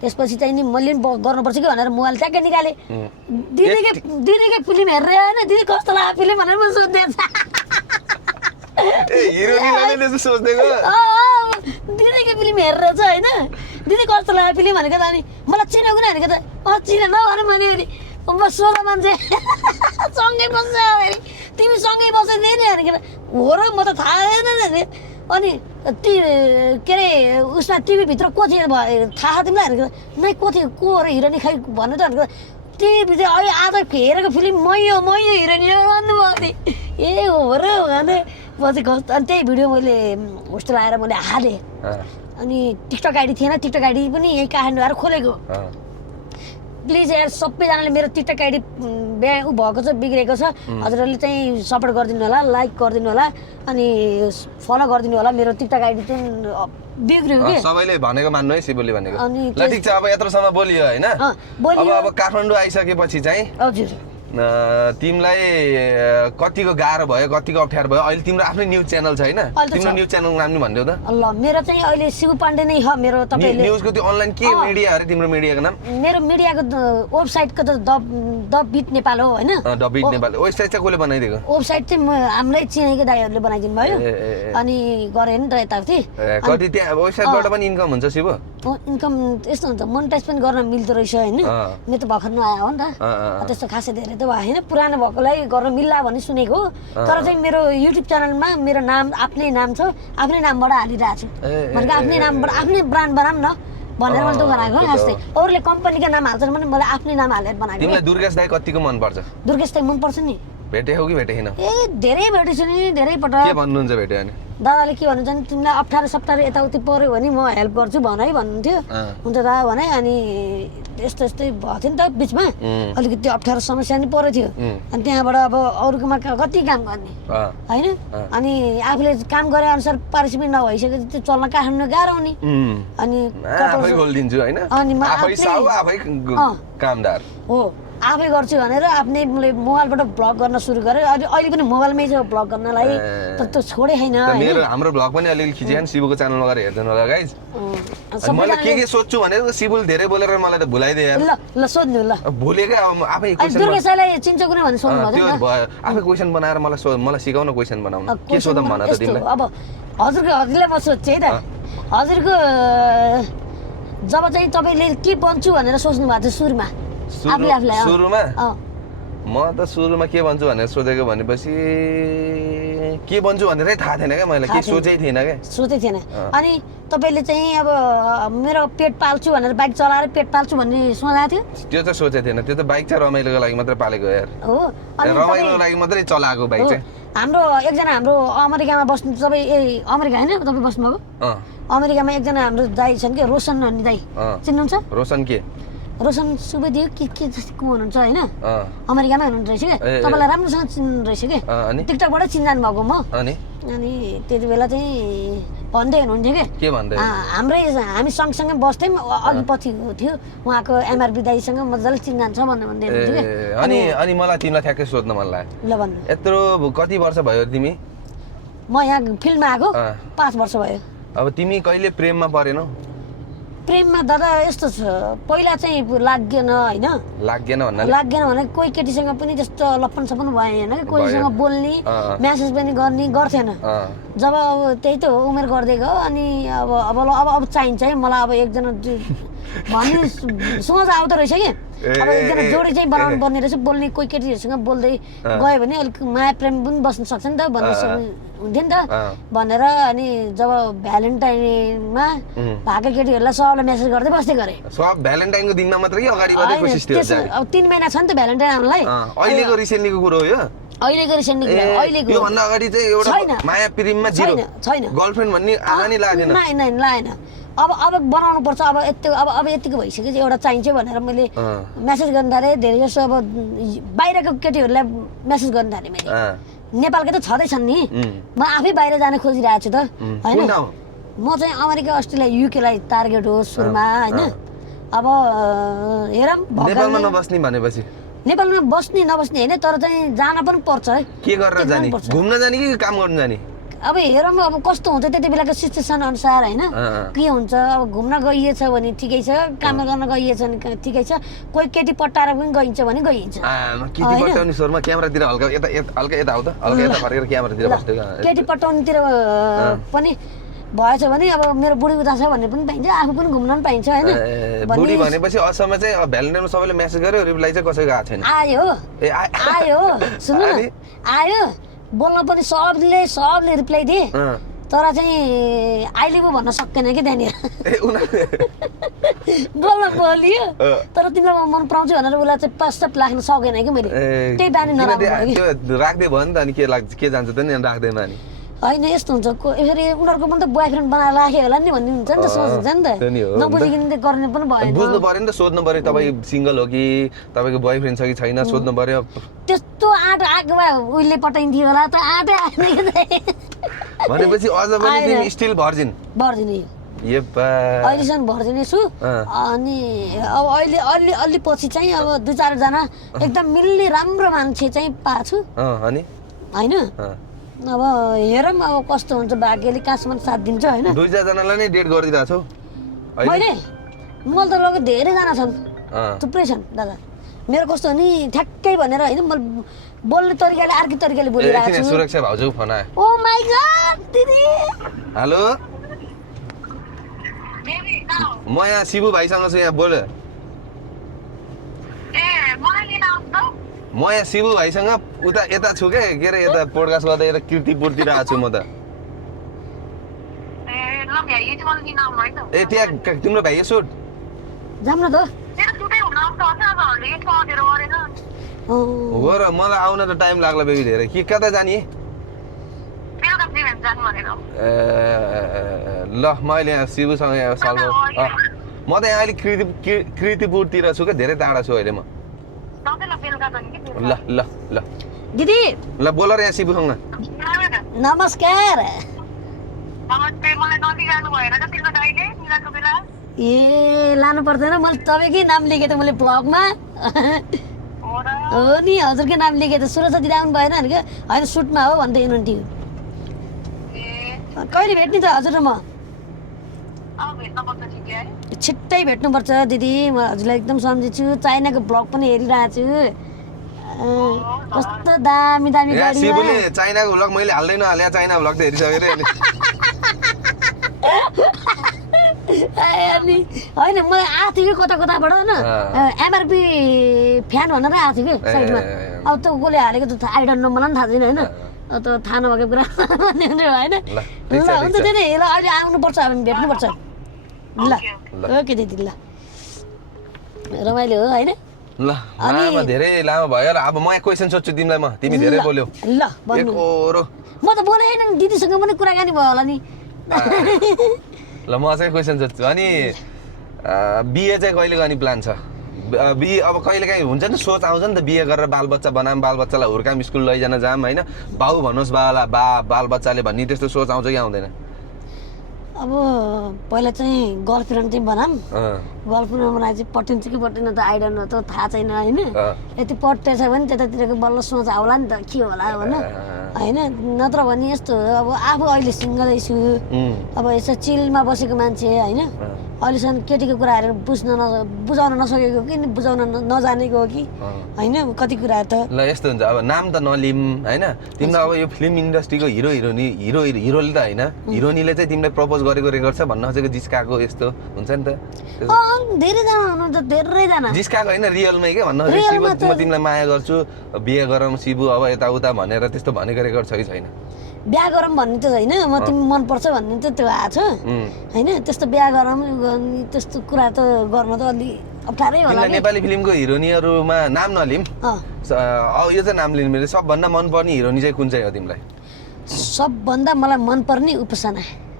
त्यसपछि चाहिँ नि मैले पनि गर्नुपर्छ कि भनेर मोबाइल ट्याक्कै निकालेँ दिदीकै फिल्म हेरेर होइन दिदी कस्तो लाग्यो फिल्म भनेर म सोध्दै दिदीकै फिल्म हेरेर चाहिँ होइन दिदी कस्तो लाग्यो फिल्म भनेको त अनि मलाई चिनेको नि भनेको त चिनेन भने मैले अनि म सोझा मान्छे सँगै बस्छ अरे तिमी सँगै बस्दैन नि भनेको हो र म त थाहा छैन अनि के अरे उसमा टिभीभित्र को थियो थाहा तिमीलाई भनेको नै को थियो को अरे हिरोनी खै भन्नु त भनेको टिभीभित्र अहिले आज हेरेको फिल्म मै हो हिरोनी हो भन्नुभयो नि ए हो र भने पछि कस्तो अनि त्यही भिडियो मैले होस्टेल आएर मैले हालेँ अनि टिकटक आइडी थिएन टिकटक आइडी पनि यहीँ काठमाडौँ आएर खोलेको प्लिज यार सबैजनाले मेरो टिकटक आइडी ऊ भएको छ बिग्रेको छ हजुरहरूले चाहिँ सपोर्ट गरिदिनु होला लाइक गरिदिनु होला अनि फलो गरिदिनु होला मेरो टिकटक आइडी चाहिँ बिग्रियो कि सबैले भनेको मान्नु है शिवले भनेको ल ठिक छ अब यत्रोसम्म बोलियो हैन अब काठमाडौँ आइसकेपछि चाहिँ हजुर तिमीलाई कतिको गाह्रो भयो कतिको अप्ठ्यारो भयो अहिले तिम्रो आफ्नै न्युज च्यानल छ हैन तिम्रो न्युज च्यानलको नाम नि भनिदेऊ त ल मेरो चाहिँ अहिले शिव पाण्डे नै हो मेरो तपाईले न्युजको त्यो अनलाइन के मिडिया अरे तिम्रो मिडियाको नाम मेरो मिडियाको वेबसाइटको त द बिट नेपाल हो हैन द बिट नेपाल वेबसाइट चाहिँ कसले बनाइदिएको वेबसाइट चाहिँ हाम्रै चिनेको दाइहरुले बनाइदिनु भयो अनि गरे नि त यताउति कति त्यहाँ वेबसाइटबाट पनि इन्कम हुन्छ शिव इन्कम यस्तो हुन्छ मोनेटाइज पनि गर्न मिल्दो रहेछ हैन मेरो त भर्खर नआयो हो नि त त्यस्तो खासै धेरै त होइन पुरानो भएकोलाई गर्न मिल्ला भन्ने सुनेको तर चाहिँ मेरो युट्युब च्यानलमा मेरो नाम आफ्नै नाम छ आफ्नै नामबाट हालिरहेको छु भनेको आफ्नै नामबाट आफ्नै ब्रान्ड बनाऊँ न भनेर मैले दोकान आएको जस्तै अरूले कम्पनीको नाम हाल्छन् भने मलाई आफ्नै नाम हालेर बनाएको तिमीलाई दुर्गेश दाइ कतिको मन पर्छ दुर्गेश दाइ मन पर्छ नि भेटे हो कि भेटेन ए धेरै भेटेछु नि धेरै पटक के भन्नुहुन्छ भेट्यो अनि दादाले के भन्नुहुन्छ नि तिमीलाई 18 यताउति पर्यो भने म हेल्प गर्छु भन है भन्नुहुन्थ्यो हुन्छ दादा भने अनि यस्तै भएको थियो नि त बिचमा अलिकति अप्ठ्यारो समस्या नि परेको थियो अनि त्यहाँबाट अब अरूकोमा कति काम गर्ने होइन अनि आफूले काम गरे अनुसार पारिश्रमिक नभइसकेपछि त्यो चल्न काठमाडौँ गाह्रो नि अनि कामदार हो आफै गर्छु भनेर आफ्नै मोबाइलबाट भ्लग गर्न सुरु गरेँ अहिले पनि मोबाइलमै छ भ्लग गर्नलाई तर त्यो छोडे छैन मेरो हाम्रो भ्लग पनि अलिअलि खिचेँ नि शिवको च्यानलमा गएर हेर्दैन होला गाइज मैले के सोध्छु भनेर शिवले धेरै बोलेर मलाई त भुलाइदिए ल ल सोध्नु ल भुलेकै आफै क्वेशन दुर्गेशलाई चिन्छ कुनै भन्ने सोध्नु भएको आफै क्वेशन बनाएर मलाई सिकाउन क्वेशन बनाउन के सोधम भन त तिमीलाई अब हजुरले म सोध्छु है त हजुरको जब चाहिँ तपाईले के बन्छु भनेर सोच्नु भएको थियो सुरुमा म त सुरुमा के भन्छु भनेर सोधेको भनेपछि के भन्छु भनेरै थाहा थिएन क्या मैले के सोचै थिएन क्या सोचै थिएन अनि तपाईले चाहिँ अब मेरो पेट पाल्छु भनेर बाइक चलाएर पेट पाल्छु भन्ने सोचेको थियो त्यो त सोचेको थिएन त्यो त बाइक चाहिँ रमाइलोको लागि मात्रै पालेको यार हो अनि रमाइलोको लागि मात्रै चलाएको बाइक चाहिँ हाम्रो एकजना हाम्रो अमेरिकामा बस्नु तपाईँ अमेरिका होइन तपाईँ बस्नुभएको अमेरिकामा एकजना हाम्रो दाइ छन् कि रोशन भन्ने दाइ चिन्नुहुन्छ रोशन के रोशन सुवेदी के को हुनुहुन्छ होइन अमेरिकामै हुनुहुन्छ रहेछ क्या तपाईँलाई राम्रोसँग चिन्नु रहेछ कि टिकटकबाट चिन्जानु भएको म अनि त्यति बेला चाहिँ भन्दै हुनुहुन्थ्यो के भन्दै हामी सँगसँगै बस्थ्यौँ अघि पछि थियो उहाँको एमआरबी दाइसँग मजाले चिन्जान छ भन्दै हुनुहुन्थ्यो कि अनि मलाई तिमीलाई ठ्याक्कै सोध्न मन लाग्यो ल भन्नु यत्रो कति वर्ष भयो तिमी म यहाँ फिल्डमा आएको 5 वर्ष भयो अब तिमी कहिले प्रेममा परेनौ प्रेममा दादा यस्तो छ पहिला चाहिँ लागेन होइन लागेन भने कोही केटीसँग पनि त्यस्तो लप्पन सपन भएन कि कोहीसँग बोल्ने म्यासेज पनि गर्ने गर्थेन जब अब त्यही त हो उमेर गर्दै गयो अनि अब चाहिन्छ है मलाई अब एकजना भन्ने सोच आउँदो रहेछ कि अब एकजना जोडी चाहिँ बनाउनु पर्ने रहेछ बोल्ने कोही केटीहरूसँग बोल्दै गयो भने अलिक माया प्रेम पनि बस्न सक्छ नि त भन्ने हुन्थ्यो नि त भनेर अनि जब भ्यालेन्टाइनमा भएको केटीहरूलाई सबलाई मेसेज गर्दै बस्दै गरे सब भ्यालेन्टाइनको दिनमा मात्रै कि अगाडि मात्रै कोसिस थियो अब 3 महिना छ नि त भ्यालेन्टाइन आउनलाई अहिलेको रिसेन्टलीको कुरो हो यो अहिलेको रिसेन्टली अहिलेको यो भन्दा अगाडि चाहिँ एउटा माया प्रेममा जिरो छैन गर्लफ्रेन्ड भन्ने आमा नि लागेन लाएन अब बनाउनु पर्छ अब यतिको भइसक्यो एउटा चाहिन्छ भनेर मैले मेसेज गर्न थालेँ धेरै जसो अब बाहिरको केटीहरूलाई मेसेज गर्न थालेँ मैले नेपालकै त छँदैछन् नि म आफै बाहिर जान खोजिरहेको छु त होइन म चाहिँ अमेरिका अस्ट्रेलिया युकेलाई टार्गेट हो सुरुमा होइन अब हेरौँ नेपालमा नबस्ने भनेपछि नेपालमा बस्ने नबस्ने होइन तर चाहिँ जान पनि पर्छ है के गरेर जाने घुम्न जाने कि काम गर्न जाने अब हेरौँ अब कस्तो हुन्छ त्यति बेलाको सिचुएसन अनुसार होइन के हुन्छ अब घुम्न गइएछ भने ठिकै छ काम गर्न गइएछ भने ठिकै छ कोही केटी पट्टाएर पनि गइन्छ भने गइन्छ केटी पट्टाउने स्वरमा क्यामेरातिर हल्का यता आउ त हल्का यता फर्केर क्यामेरातिर बस्दै केटी पट्टाउनेतिर पनि भएछ भने अब मेरो बुढी उता छ भन्ने पनि पाइन्छ आफू पनि घुम्न पनि पाइन्छ होइन बुढी भनेपछि असममा चाहिँ भ्यालेन्टाइनमा सबैले मेसेज गर्यो रिप्लाई चाहिँ कसैको आएको छैन आयो सुन्नु न आयो बोल्न पनि सबले रिप्लाई दिए तर चाहिँ अहिले पो भन्न सकेन कि त्यहाँनिर बोल्न बोलियो तर तिमीलाई मन पराउँछु भनेर उसलाई चाहिँ प्रस्ताव लाग्न सकेन कि मैले त्यही बानी नराख्नु राख्दै भयो नि त अनि के लाग्छ के जान्छ त नि राख्दैमा नि होइन यस्तो हुन्छ फेरि उनीहरूको पनि त बोयफ्रेन्ड बनाएर राख्यो होला नि भन्ने हुन्छ नि त सोच हुन्छ नि त नबुझिकन गर्ने पनि भएन बुझ्नु पर्यो नि त सोध्नु पर्यो तपाईँ सिङ्गल हो कि तपाईँको बोयफ्रेन्ड छ कि छैन सोध्नु पर्यो त्यस्तो आँट आएको भए उहिले पठाइन्थ्यो होला त आँटै आएन भनेपछि अझ पनि तिमी स्टिल भर्जिन अहिलेसम्म भर्जिनै छु अनि अब अहिले अलि पछि चाहिँ अब 2-4 जना एकदम मिल्ने राम्रो मान्छे चाहिँ पाछु होइन अब हेरौँ अब कस्तो हुन्छ भाग्यले कहाँसम्म साथ दिन्छ होइन 2-4 जनालाई नै डेट गरिदिरहेको छौ मैले त लगेर धेरैजना छन् थुप्रै छन् दादा मेरो कस्तो हो नि ठ्याक्कै भनेर होइन म बोल्ने तरिकाले अर्कै तरिकाले बोलिरहेको छु सुरक्षा भाउजू फोन आयो ओ माय गॉड दिदी हेलो म यहाँ शिबु भाइसँग छु यहाँ बोल म यहाँ शिबु भाइसँग उता यता छु के अरे यता पोडकास्ट गर्दा यता कीर्तिपुरतिर आएको छु म त त्यहाँ तिम्रो भाइ सुट जाम न त हो र मलाई आउन त टाइम लाग्ला बेबी धेरै के कता जाने ल म अहिले यहाँ शिबुसँग यहाँ सल्भ म त यहाँ अहिले कृतिपुरतिर छु क्या धेरै टाढा छु अहिले म ल ल ल दिदी ल बोल र यहाँ शिबुसँग नमस्कार ए लानु पर्दैन मैले तपाईँकै नाम लेखेँ त मैले ब्लगमा हो नि हजुरकै नाम लेखेँ त सुरक्षा दिदी आउनु भएन भने क्या होइन सुटमा हो भन्दै हुनुहुन्थ्यो कहिले भेट्ने त हजुर र म छिट्टै भेट्नुपर्छ दिदी म हजुरलाई एकदम सम्झिन्छु चाइनाको ब्लग पनि हेरिरहेको छु कस्तो दामी गाडी शिबुले चाइनाको ब्लग मैले हाल्दै नहाले चाइना ब्लग त हेरिसकेर अनि होइन मलाई आएको थियो कि कताबाट होइन एमआरपी फ्यान भनेर आएको थियो कि साइडमा अब त कसले हालेको त आइडन नो मलाई पनि थाहा छैन होइन त थाहा नभएको कुरा होइन ल हुन्छ त्यही नै ल अहिले आउनुपर्छ हामी भेट्नुपर्छ ल ओके दिदी ल रमाइलो हो होइन ल लामो धेरै लामो भयो र अब म क्वेसन सोध्छु तिमीलाई म तिमी धेरै बोल्यौ ल म त बोलेन नि दिदीसँग पनि कुराकानी भयो होला नि ल म चाहिँ क्वेसन सोध्छु अनि बिहे चाहिँ कहिले गर्ने प्लान छ बिहे अब कहिले काहीँ हुन्छ नि सोच आउँछ नि त बिहे गरेर बालबच्चा बनाऊँ बालबच्चालाई हुर्काम स्कुल लैजान जाऊँ होइन बाउ भन्नुहोस् बालबच्चाले भन्ने त्यस्तो सोच आउँछ कि आउँदैन अब पहिला चाहिँ गर्लफ्रेन्ड चाहिँ बनाऊँ गर्लफ्रेन्ड बनाए चाहिँ पटिन्छ कि पट्टिन त आइडन त थाहा छैन होइन यति पट्टेछ भने त्यतातिरको बल्ल सोच आउला नि त के होला होइन नत्र भने यस्तो अब आफू अहिले सिङ्गलै छु अब यसो चिलमा बसेको मान्छे होइन अहिलेसम्म केटीको कुराहरू बुझाउन नसकेको कि बुझाउन नजानेको हो कि होइन कति कुराहरू त ल यस्तो हुन्छ अब नाम त नलिम होइन तिमीलाई अब यो फिल्म इन्डस्ट्रीको हिरोले त होइन हिरोइनीले चाहिँ तिमीलाई प्रपोज गरेको रेकर्ड छ भन्न खोजेको जिस्काको यस्तो हुन्छ नि त धेरैजना हुनुहुन्छ धेरैजना जिस्काको होइन रियलमै के भन्न खोजेको शिबु म तिमीलाई माया गर्छु बिहे गरौँ शिबु अब यताउता भनेर त्यस्तो भनेको रेकर्ड छ कि छैन बिहा गरौँ भन्ने त होइन म तिमी मनपर्छ भन्ने त त्यो आएको छ होइन त्यस्तो बिहा गरौँ त्यस्तो कुरा त गर्न त अलि अप्ठ्यारै होला नेपाली फिल्मको हिरोइनीहरूमा नाम नलिम यो चाहिँ नाम लिनु मेरो सबभन्दा मनपर्ने हिरोइनी चाहिँ कुन चाहिँ हो तिमीलाई सबभन्दा मलाई मनपर्ने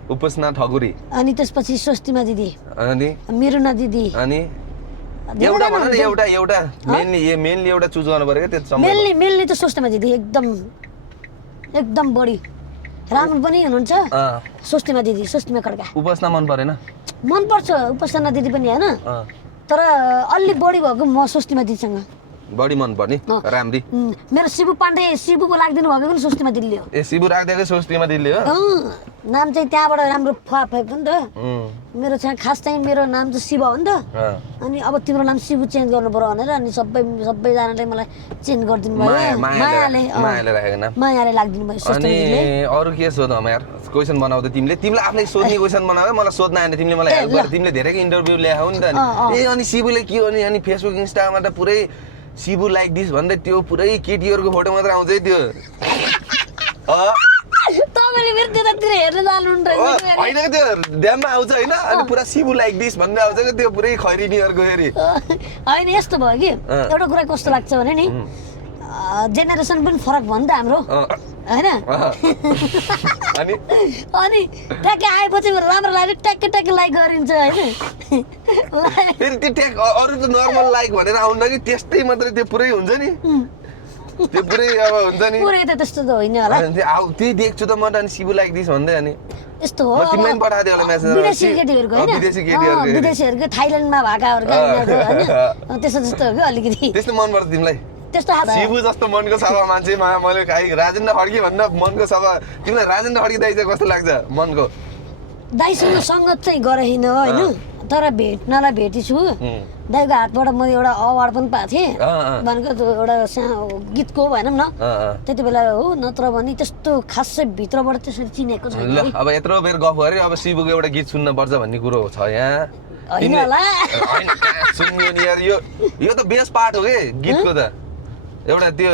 उपासना ठकुरी अनि त्यसपछि स्वस्तिमा दिदी अनि मिरुना दिदी अनि एउटा भन न एउटा मेनली एउटा चुज गर्नु पर्यो के त्यो मेनली त स्वस्तिमा दिदी एकदम बढी राम्रो पनि हुनुहुन्छ स्वस्तिमा दिदी स्वस्तिमा खड्का उपासना मन परेन मनपर्छ उपासना दिदी पनि होइन तर अलि बढी भएको म स्वस्तिमा दिदीसँग बढी मन पर्ने राम्री मेरो शिबु पाण्डे शिबुको राखिदिनु भएको पनि स्वस्तिमा दिदीले हो शिबु राखिदिएको स्वस्तिमा दिदीले हो नाम चाहिँ त्यहाँबाट राम्रो भएको नि त मेरो चाहिँ खास चाहिँ मेरो नाम चाहिँ शिव हो नि त अनि अब तिम्रो नाम शिबु चेन्ज गर्नु पर्यो भनेर अनि सबैजनाले मलाई चेन्ज गरिदिनु भयो मायाले राखिदिनु भयो अनि अरू के सोधौँ यार क्वेसन बनाउँदै तिमीलाई आफूलाई सोध्ने क्वेसन बनाऊ मलाई सोध्न आएन तिमीले मलाई हेल्प गर तिमीले धेरै इन्टरभ्यू ल्याऊ नि त अनि शिबुले के हो नि अनि फेसबुक इन्स्टामा त पुरै शिबु लाइक दिस भन्दै त्यो पुरै केटीहरूको फोटो मात्र आउँछ है त्यो तपाईले फेरि त्यतातिर हेर्न जानुहुन्छ होइन त्यो ड्याममा आउँछ होइन अनि पुरा शिबु लाइक दिस भन्दै आउँछ कि त्यो पुरै खैरिनीहरूको फेरि होइन यस्तो भयो कि एउटा कुरा कस्तो लाग्छ भने नि जेनेरेसन पनि फरक भयो नि त हाम्रो होइन अनि ट्याक्कै आएपछि राम्रो लाग्यो ट्याक्कै लाइक गरिन्छ होइन फेरि त्यो ट्याग अरू त नर्मल लाइक भनेर आउँदा कि त्यस्तै मात्रै त्यो पुरै हुन्छ नि त्यो पुरै अब हुन्छ नि पुरै त त्यस्तो त होइन होला त्यही देख्छु त म त अनि शिबु लाइक दिस भन्दै अनि यस्तो हो तिमीलाई पनि पठाइदियो होला मेसेज विदेशी केटीहरूको होइन विदेशीहरूको थाइल्यान्डमा भएकाहरूको होइन त्यस्तो जस्तो हो कि अलिकति त्यस्तो मनपर्छ तिमीलाई त्यस्तो शिबु जस्तो मनको सभा मान्छे मैले राजेन्द्र खड्की भन्दा मनको सभा तिमीलाई राजेन्द्र खड्की दाइ चाहिँ कस्तो लाग्छ मनको दाइसँग सङ्गत चाहिँ गरेन होइन तर भेट्नलाई भेटेछु दाइको हातबाट मैले एउटा अवार्ड पनि पाएको थिएँ भनेको एउटा सानो गीतको भनौँ न त्यति बेला हो नत्र भने त्यस्तो खासै भित्रबाट त्यसरी चिनेको छैन ल अब यत्रो बेर गफ गऱ्यो अब शिबुको एउटा गीत सुन्न पर्छ भन्ने कुरो छ यहाँ होइन होला सुन्नु नि यार यो त बेस्ट पार्ट हो के गीतको त एउटा त्यो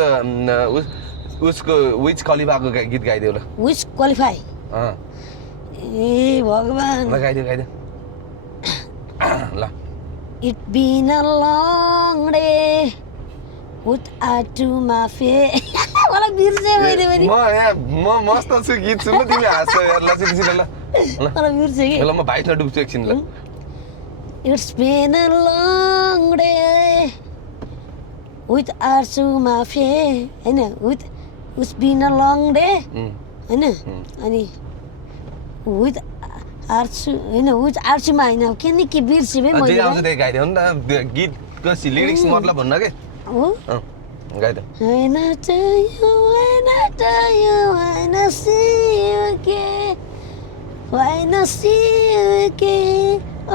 उसको विच क्वालिफाईको गीत गाइदियो ल विच क्वालिफाई ए भगवान ल गाइदियो ल It been a long day without my face. मलाई बिर्से मैले पनि म मस्त छु गीत सुन्नु तिमी हाँस्छ यार ल एकछिन ल मलाई बिर्से कि ल म भाइसमा डुब्छु एकछिन ल It's been a long day without my face हैन It's been a long day हैन अनि with आर्छु होइन विच आर्छुमा होइन के नि के बिर्सेँ है मैले आउँछ त्यही गाइदियो नि त गीतको लिरिक्स मतलब भन्न के हो गाइदियो When I tell you, when I see you again, when I see you again, oh,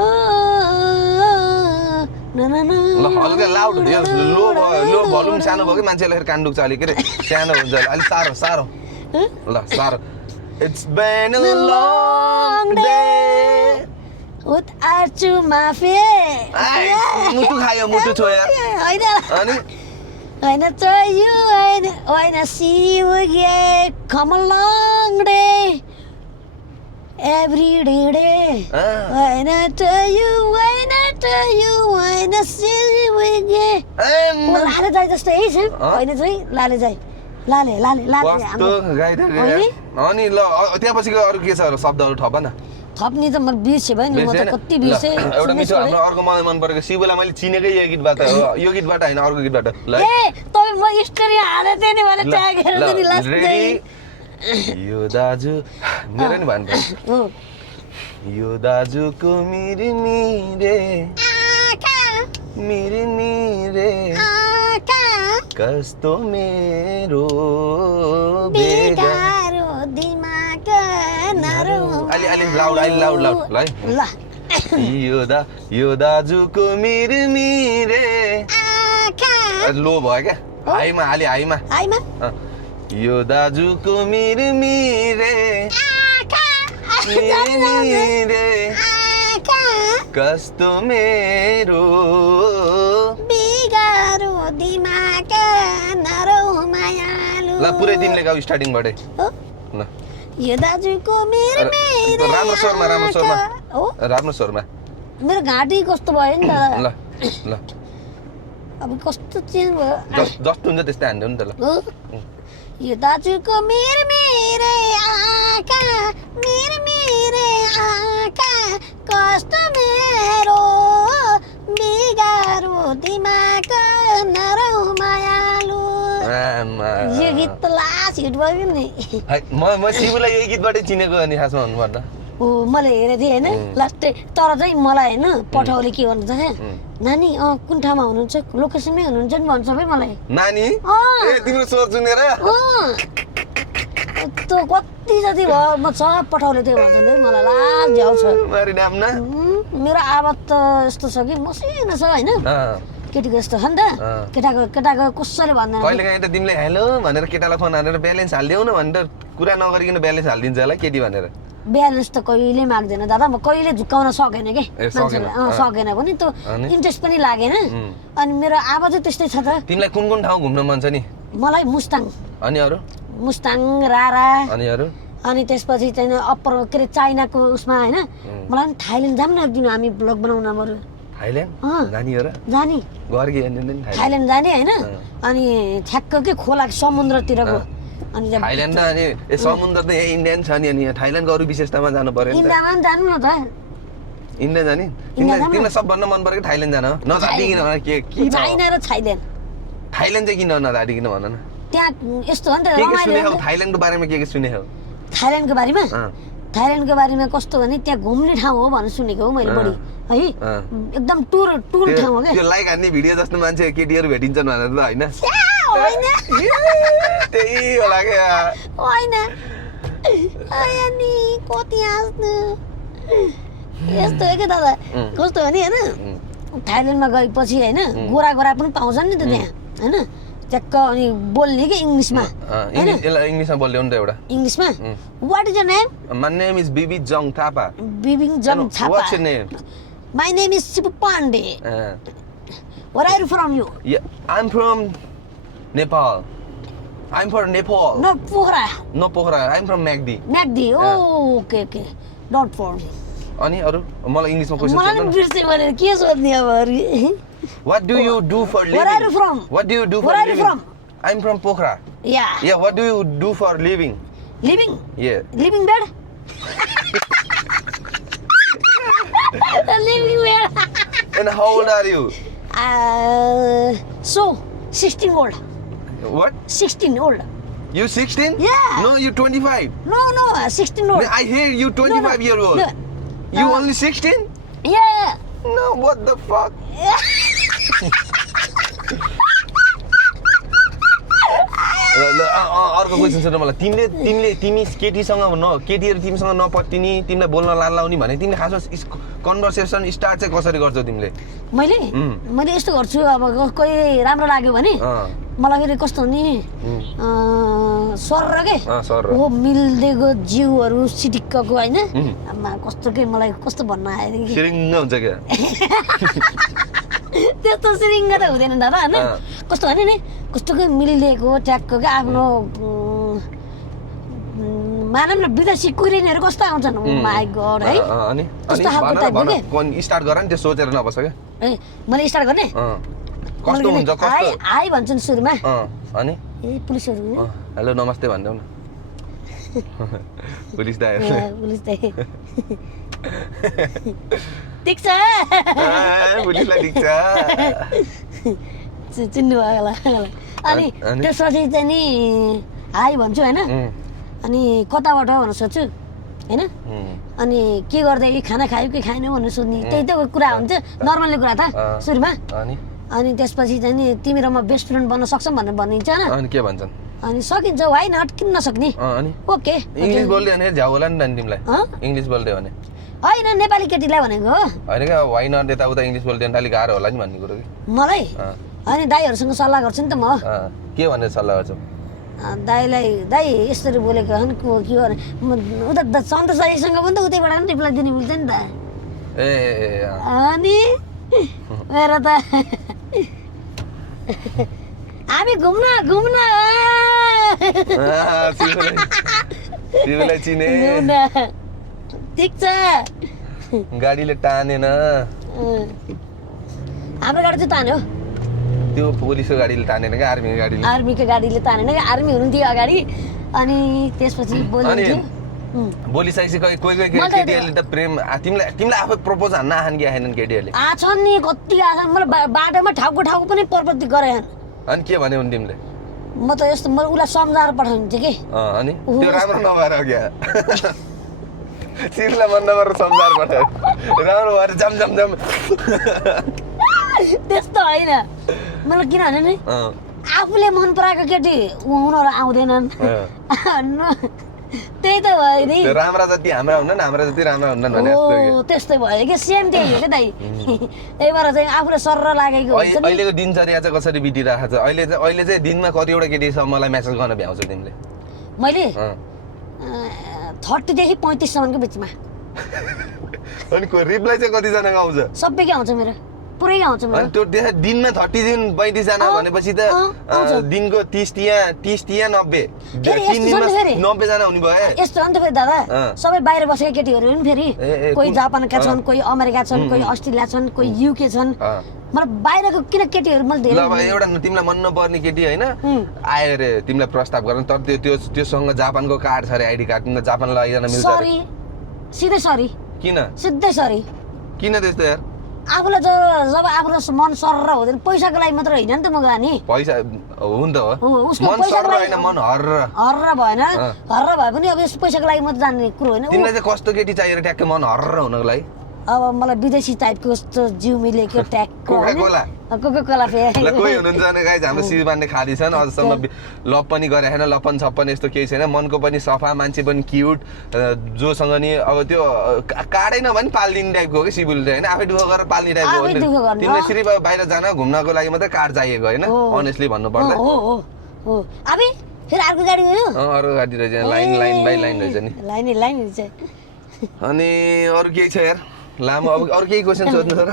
na na na. ल हल्का लाउड लो भोल्युम सानो भयो कि मान्छेले कान दुख्छ अलिक के सानो हुन्छ अलिक सारो ल सारो It's been a long day without my face. मुटु खायो मुटु छोयो होइन अनि When I tell you, when I see you again, come a long day, every day. When I tell you, when I see you again. लाले जाए जस्तो है छ होइन चाहिँ लाले जाए लाले कस्तो गाइदियो अनि ल त्यहाँपछिको अरू के छ शब्दहरू थप न थप्ने त म बिर्सेँ भयो नि म त कति बिर्सेँ एउटा मिठो हाम्रो अर्को मलाई मन परेको शिवलाई मैले चिनेकै यो गीतबाट हो यो गीतबाट होइन अर्को गीतबाट ल ए तपाईँ म स्टोरी हालेको थिएँ नि भने ट्याग हेर्दै नि लास्ट यो दाजु मेरो नि भन्नु यो दाजुको मिरे कस्तो मेरो बेगारो दिमाग नारो अलि लाउड ल ल यो दाजुको मिरमिरे लो भयो क्या हाईमा हाली हाईमा यो दाजुको मिरमिरे मिरमिरे कस्तो मेरो बिगारो दिमाग नरौ मायालु ल पुरै तिमीले गाऊ स्टार्टिङबाटै ल यो दाजुको मिरमिरे राम्रो स्वरमा मेरो घाँटी कस्तो भयो नि दादा ल ल अब कस्तो चेन्ज भयो जस्तो हुन्छ त्यस्तै हान्दियो नि त ल यो दाजुको मिरमिरे आँखा मिरमिरे आँखा कस्तो मेरो बिगारो दिमाग नरौ मायालु यो गीत त लास्ट हिट भयो नि म शिवलाई यही गीतबाटै चिनेको अनि खासमा भन्नुपर्दा ओ मैले हेरेको थिएँ होइन लास्टै तर चाहिँ मलाई होइन पठाउले के भन्नु चाहिँ नानी कुन ठाउँमा हुनुहुन्छ लोकेसनमै हुनुहुन्छ नि भन्छ है मलाई नानी ए तिम्रो सोच सुनेर त्यो कति जति भयो म सब पठाउले थियो भन्छ नि मलाई लास्ट झ्याउँछ मेरो आवाज त यस्तो छ कि मसिनो छ होइन केटीको यस्तो छ नि त केटाको कसैले भन्दैन कहिले काहीँ त तिमीले हेलो भनेर केटालाई फोन हानेर ब्यालेन्स हालिदेऊ न भनेर कुरा नगरिकन ब्यालेन्स हालिदिन्छ होला केटी भनेर ब्यालेन्स त कहिले माग्दैन दादा म कहिले झुक्काउन सकेन के मान्छेले सकेन पनि त्यो इन्ट्रेस्ट पनि लागेन अनि मेरो आवाजै त्यस्तै छ त तिमीलाई कुन कुन ठाउँ घुम्न मन छ नि मलाई मुस्ताङ अनि अरू मुस्ताङ रारा अनि अरू अनि त्यसपछि चाहिँ अप्पर के अरे चाइनाको उसमा होइन मलाई पनि थाइल्यान्ड जाऊँ न एक दिन हामी ब्लग बनाउन बरु थाइल्यान्ड जाने हो र जाने थाइल्यान्ड जाने होइन अनि ठ्याक्क के खोला समुद्रतिरको अनि थाइल्यान्ड अनि समुद्र त यहाँ इन्डियन छ नि अनि थाइल्यान्डको अरू विशेषतामा जानु पर्यो नि इन्डियामा पनि जानु न त इन्डिया जाने तिमीलाई सबभन्दा मन परेको थाइल्यान्ड जान हो नजातिकन के चाइना र थाइल्यान्ड चाहिँ किन नजातिकन भन न त्यहाँ यस्तो हो नि त रमाइलो थाइल्यान्डको बारेमा के सुने हो थाइल्यान्डको बारेमा कस्तो भने त्यहाँ घुम्ने ठाउँ हो भनेर सुनेको हो मैले बढी है एकदम टुर ठाउँ हो त्यो लाइक हान्ने भिडियो जस्तो मान्छे केटीहरू भेटिन्छन् भनेर त होइन त्यही होला क्या होइन नि कति हाँस्नु यस्तो हो क्या दादा कस्तो हो नि होइन थाइल्यान्डमा गएपछि होइन गोरा पनि पाउँछन् नि त त्यहाँ होइन ट्याक्क अनि बोल्ने कि इङ्ग्लिसमा इङ्ग्लिसमा बोल्यो नि त एउटा इङ्ग्लिसमा what is your name my name is Bibi Jung Thapa what's your name my name is Shiv Pandey where are you from you I am from Nepal I'm from Nepal. No Pokhara. No Pokhara. I'm from Magdi. Magdi. Oh, okay. Not for me. अनि अरु मलाई इंग्लिशमा question सोध्नु मलाई बिर्से भने के सोध्ने अब अरु What do you do for living? Where are you from? What do you do for living? Where are you from? I'm from Pokhara. Yeah. Yeah, what do you do for living? Living? Yeah. Living bed? Living bed. And how old are you? So 16 old. What? 16 old. You 16? Yeah. No, you 25. No, 16 old. I hear you 25 year old. No. You only 16? Yeah. No, what the fuck? अर्को question सोध्नु मलाई तिमी केटीसँग केटीहरू तिमीसँग नपत्तिनी तिमीलाई बोल्न लालाउने भने तिमीले खासमा कन्भर्सेसन स्टार्ट चाहिँ कसरी गर्छौ तिमीले मैले यस्तो गर्छु अब कोही राम्रो लाग्यो भने मलाई फेरि कस्तो हुने सर के हो मिल्देको जिउहरू सिटिक्कको होइन कस्तो के मलाई कस्तो भन्न आयो सिरिङ्ग हुन्छ क्या त्यस्तो सिरिङ्ग त हुँदैन दादा होइन कस्तो भने नि कस्तो के मिल्देको ट्याकको क्या आफ्नो मानव न विदेशी कुरिनहरू कस्तो आउँछन् माय गॉड है अनि कस्तो खालको टाइपको के स्टार्ट गर नि त्यो सोचेर नबस क्या ए मैले स्टार्ट गर्ने कस्तो हुन्छ कस्तो हाई भन्छन् सुरुमा अनि ए पुलिसहरु हेलो नमस्ते भन्देऊ न पुलिस दाइ पुलिस दाइ ठीक छ पुलिसलाई ठीक छ चिन्नु भयो होला अनि त्यसपछि चाहिँ नि हाई भन्छु हैन अनि कताबाट भनेर सोध्छु हैन अनि के गर्दै खाना खायो कि खाएन भनेर सोध्ने त्यही त कुरा हुन्छ नर्मली कुरा त सुरुमा अनि त्यसपछि चाहिँ नि तिमी र म बेस्ट फ्रेन्ड बन्न सक्छौँ भनेर भनिन्छ हैन अनि के भन्छन् अनि सकिन्छ व्हाई नट किन नसक्ने अनि ओके इंग्लिश बोल्दै भने झ्याउ होला नि तिमीलाई इंग्लिश बोल्दै भने होइन नेपाली केटीलाई भनेको हो होइन क्या वाइ नट यताउता इङ्ग्लिस बोल्दैन अलिक गाह्रो होला नि भन्ने कुरो कि मलाई होइन दाईहरूसँग सल्लाह गर्छु नि त म के भनेर सल्लाह गर्छौ दाईलाई दाई यसरी बोलेको हन के भने उता सन्तोष दाईसँग पनि त उतैबाट पनि रिप्लाई दिनु मिल्छ नि त ए अनि मेरो त हामी घुम्न शिवलाई चिने ठिक छ गाडीले टानेन हाम्रो गाडी चाहिँ तान्यो त्यो पुलिसको गाडीले टानेन क्या आर्मीको गाडीले आर्मीको गाडीले तानेन क्या आर्मी हुनुहुन्थ्यो अगाडि अनि त्यसपछि बोल्नुहुन्थ्यो बोलिसकेपछि कोही केटीहरूले त प्रेम तिमीलाई आफै प्रपोज हान्न आएन कि आएनन् केटीहरूले आछन् नि कति आछन् मलाई बाटोमा ठाउँको पनि प्रपोज गरे अनि के भन्यो भने तिमीले म त यस्तो म उसलाई सम्झाएर पठाउँछु कि अनि त्यो राम्रो नभएर क्या शिवलाई मन नभएर सम्झाएर पठायो राम्रो भएर जम त्यस्तो होइन मलाई किनभने नि आफूले मन पराएको केटी उनीहरू आउँदैनन् त्यही त भयो नि राम्रा जति हाम्रा हुन्न हाम्रा जति राम्रा हुन्न भने त्यस्तै भयो कि सेम त्यही हो क्या दाइ त्यही भएर चाहिँ आफूले सर्र लागेको हुन्छ नि अहिलेको दिनचर्या चाहिँ कसरी बितिरहेको छ अहिले चाहिँ दिनमा कतिवटा केटीसँग मलाई मेसेज गर्न भ्याउँछौ तिमीले मैले 30 देखि 35 सम्मको बिचमा अनि रिप्लाई चाहिँ कतिजनाको आउँछ सबैकै आउँछ मेरो पुरै आउँछ मेरो अनि त्यो दिनमा 30 दिन 35 जना भनेपछि त दिनको 30 या 90 3 दिनमा 90 जना हुने भयो यस्तो हो नि त फेरि दादा सबै बाहिर बसेका केटीहरू नि फेरि कोही जापानका छन् कोही अमेरिका छन् कोही अस्ट्रेलिया छन् कोही युके छन् मलाई बाहिरको किन केटीहरू मैले धेरै ल एउटा तिमीलाई मन नपर्ने केटी होइन आयो रे तिमीलाई प्रस्ताव गर्न तर त्योसँग जापानको कार्ड छ रे आइडी कार्ड तिमीलाई जापान लैजान मिल्छ सरी सिधै सरी किन सिधै सरी किन त्यस्तो यार आफूलाई जब आफ्नो मन सर्र हुँदैन पैसाको लागि मात्र होइन नि त म गएँ पैसा हो नि त हो मन सर्र होइन मन हर्र भएन हर्र भए पनि अब यस पैसाको लागि मात्र जान्ने कुरो होइन तिमीलाई चाहिँ कस्तो केटी चाहिएर ट्याक्कै मन हर्र हुनको लागि अब मलाई विदेशी टाइपको जस्तो जिउ मिलेको ट्यागको कोका-कोला ल कोही हुनुहुन्छ भने गाइज हाम्रो शिवमानले खाँदै छन् अझसम्म लभ पनि गरे छैन लपन छप्पन यस्तो केही छैन मनको पनि सफा मान्छे पनि क्युट जोसँग नि अब त्यो काडै नभए नि पालिदिने टाइपको हो कि शिवले चाहिँ होइन आफै दुःख गरेर पाल्ने टाइपको हो तिमीले यसरी बाहिर जान घुम्नको लागि मात्रै कार्ड चाहिएको होइन अनेस्टली भन्नुपर्दा अबे फेरि अर्को गाडी गयो अर्को गाडी रहेछ लाइन बाई लाइन रहेछ नि लाइन रहेछ अनि अरू केही छ यार लामो अब अरू केही क्वेसन सोध्नु छ र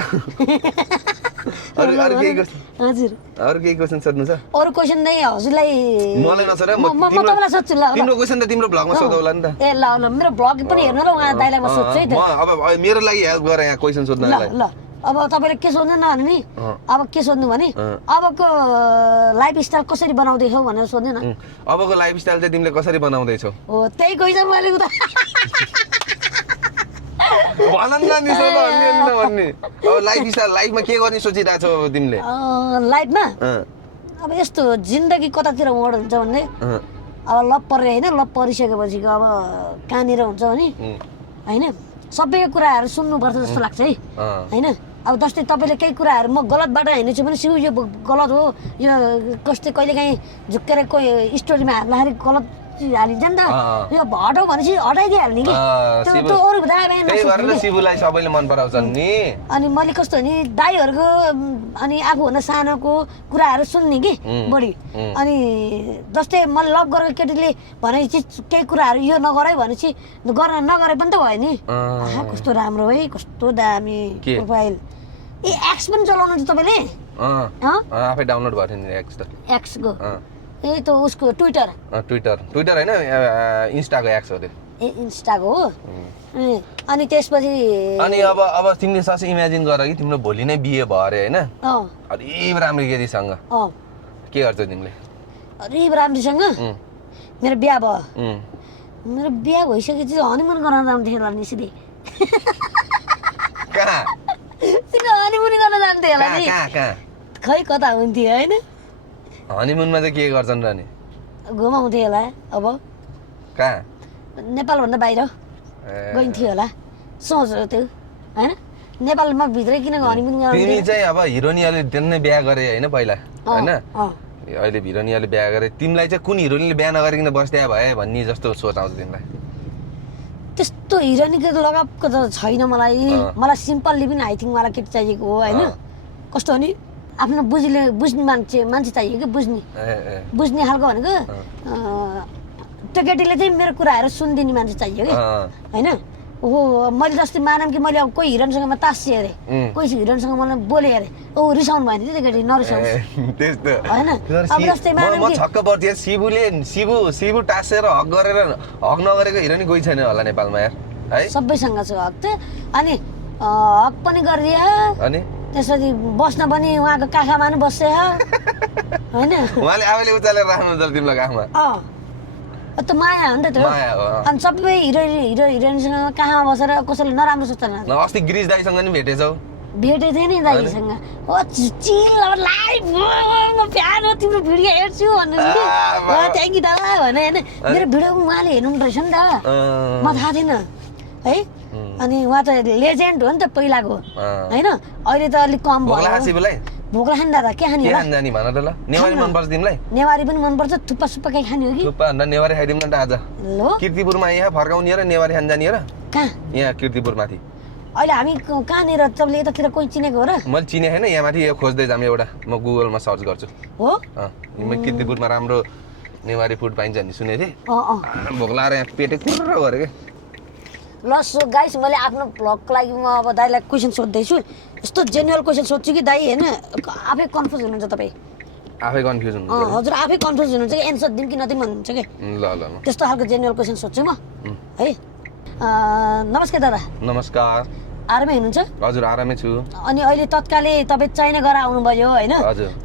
अरू केही क्वेसन सोध्नु छ अरू क्वेसन नै हजुरलाई मलाई नसोध म तपाईलाई सोध्छु ल तिम्रो क्वेसन त तिम्रो ब्लगमा सोधौला नि त ए ल मेरो ब्लग पनि हेर्नु ल उहाँ दाइलाई म सोध्छु है त अब मेरो लागि हेल्प गरे यहाँ क्वेसन सोध्नलाई ल अब तपाईले के सोध्नु न भने नि अब के सोध्नु भने अबको लाइफस्टाइल कसरी बनाउँदैछौ भनेर सोध्नु न अबको लाइफस्टाइल चाहिँ तिमीले कसरी बनाउँदैछौ हो त्यही क्वेसन मैले उता भनन् न नि सोध भन्ने अब लाइफमा के गर्ने सोचिरहेछौ अब तिमीले लाइफमा अब यस्तो जिन्दगी कतातिर मोड हुन्छ भन्ने अब लभ परे होइन लभ परिसकेपछिको अब कहाँनिर हुन्छ भने होइन सबैको कुराहरू सुन्नुपर्छ जस्तो लाग्छ है होइन अब जस्तै तपाईँले केही कुराहरू म गलत बाटो हिँड्छु भने सिउ यो गलत हो यो कस्तै कहिलेकाहीँ झुक्केर कोही स्टोरीमा हाल्दाखेरि गलत हालिन्छ नि त यो हटाउ भनेपछि हटाइदिइहाल्ने कि त्यो अरू शिवलाई सबैले मन पराउँछन् नि अनि मैले कस्तो नि दाईहरूको अनि आफूभन्दा सानोको कुराहरू सुन्ने कि बढी अनि जस्तै मैले लभ गरेको केटीले भनेपछि केही कुराहरू यो नगर है भनेपछि नगरे पनि त भयो नि कस्तो राम्रो है कस्तो दामी प्रोफाइल ए एक्स पनि चलाउनु हुन्छ तपाईँले आफै डाउनलोड भयो नि एक्सको ए त उसको ट्विटर होइन इन्स्टाको एक्स हो त्यो ए इन्स्टाको हो अनि त्यसपछि अनि अब तिमीले सस इमेजिन गर कि तिम्रो भोलि नै बिहे भयो अरे होइन अरे राम्रो केटीसँग के गर्छौ तिमीले अरे राम्रोसँग मेरो बिहा भयो मेरो बिहा भइसकेपछि हनीमुन गर्न जान्थ्यो होला नि सिधै कहाँ हनीमुन गर्न जान्थ्यो होला नि खै कता हुन्थ्यो होइन हनीमुनमा चाहिँ के गर्छन् र नि घुमाउँथ्यो होला अब कहाँ नेपालभन्दा बाहिर गइन्थ्यो होला सोच हो त्यो होइन नेपालमा भित्रै किन हनीमुन गर्न तिमी चाहिँ अब हिरोनीले नै बिहा गरे होइन पहिला होइन अहिले हिरोनीले बिहा गरे तिमीलाई चाहिँ कुन हिरोनीले बिहा नगरिकन बस्दै भए भन्ने जस्तो सोच आउँछ तिमीलाई त्यस्तो हिरोइनको लगावको त छैन मलाई सिम्पल लिभिङ आई थिङ्क मलाई केटी चाहिएको हो होइन कस्तो हो नि आफ्नो बुझ्ने मान्छे चाहियो कि बुझ्ने खालको भनेको त्यो केटीले चाहिँ मेरो कुराहरू सुनिदिने मान्छे चाहियो कि होइन ओहो मैले जस्तै मानौँ कि मैले अब कोही हिरोइनसँग म तासिएँ अरे कोही हिरोइनसँग मलाई बोलेँ अरे रिसाउनु भयो नि त्यो केटी नरिसाउनु होइन अब जस्तै मानौँ कि छक्क पर्थ्यो शिबु टाँसेर हक गरेर हक नगरेको हिरोइन कोही छैन होला नेपालमा यार है सबैसँग छ हक त अनि हक पनि गरिदियो अनि त्यसरी बस्न पनि उहाँको काखमा पनि बस्छ होइन उहाँले आफैले उचालेर राख्नुहुन्छ तिमीलाई काखमा त माया हो नि त त्यो अनि सबै हिरोइनसँग कहाँमा बसेर कसैले नराम्रो सोच्दैन अस्ति गिरिश दाईसँग नि भेटेछौ भेटेको थिएँ नि दाइसँग चिल अब लाइभ म प्यार हो तिम्रो भिडियो हेर्छु भन्नु थ्याङ्क यू दादा भने होइन मेरो भिडियो उहाँले हेर्नु रहेछ नि त म थाहा थिएन है अनि उहाँ त लेजेन्ड हो नि त पहिलाको होइन अहिले त अलिक कम भयो भोक लाग्यो नि दादा के खाने नेवारी मनपर्छ तिमीलाई नेवारी पनि मनपर्छ थुप्पा सुप्पा केही खाने हो कि थुप्पा अन्त नेवारी खाइदिउँ न त आज लो किर्तिपुरमा यहाँ फर्काउने र नेवारी खान जाने र कहाँ यहाँ किर्तिपुर माथि अहिले हामी कहाँनिर तपाईँले यतातिर कोही चिनेको हो र मैले चिने छैन यहाँ माथि यो खोज्दै जाम एउटा म गुगलमा सर्च गर्छु हो किर्तिपुरमा राम्रो नेवारी फुड पाइन्छ नि सुनेको थिएँ भोक लाएर यहाँ पेटे कुर्र गऱ्यो क्या ल सो गाइस मैले आफ्नो भ्लगको लागि म अब दाइलाई क्वेसन सोध्दैछु यस्तो जेन्युअल क्वेसन सोध्छु कि दाइ होइन आफै कन्फ्युज हुनुहुन्छ तपाईँ आफै कन्फ्युज हुनुहुन्छ हजुर आफै कन्फ्युज हुनुहुन्छ कि एन्सर दिउँ कि नदिउँ भन्नुहुन्छ कि ल ल त्यस्तो खालको जेन्युअल क्वेसन सोध्छु म है नमस्कार दादा नमस्कार आरामै हुनुहुन्छ हजुर आरामै छु अनि अहिले तत्कालै तपाईँ चाइना गएर आउनुभयो होइन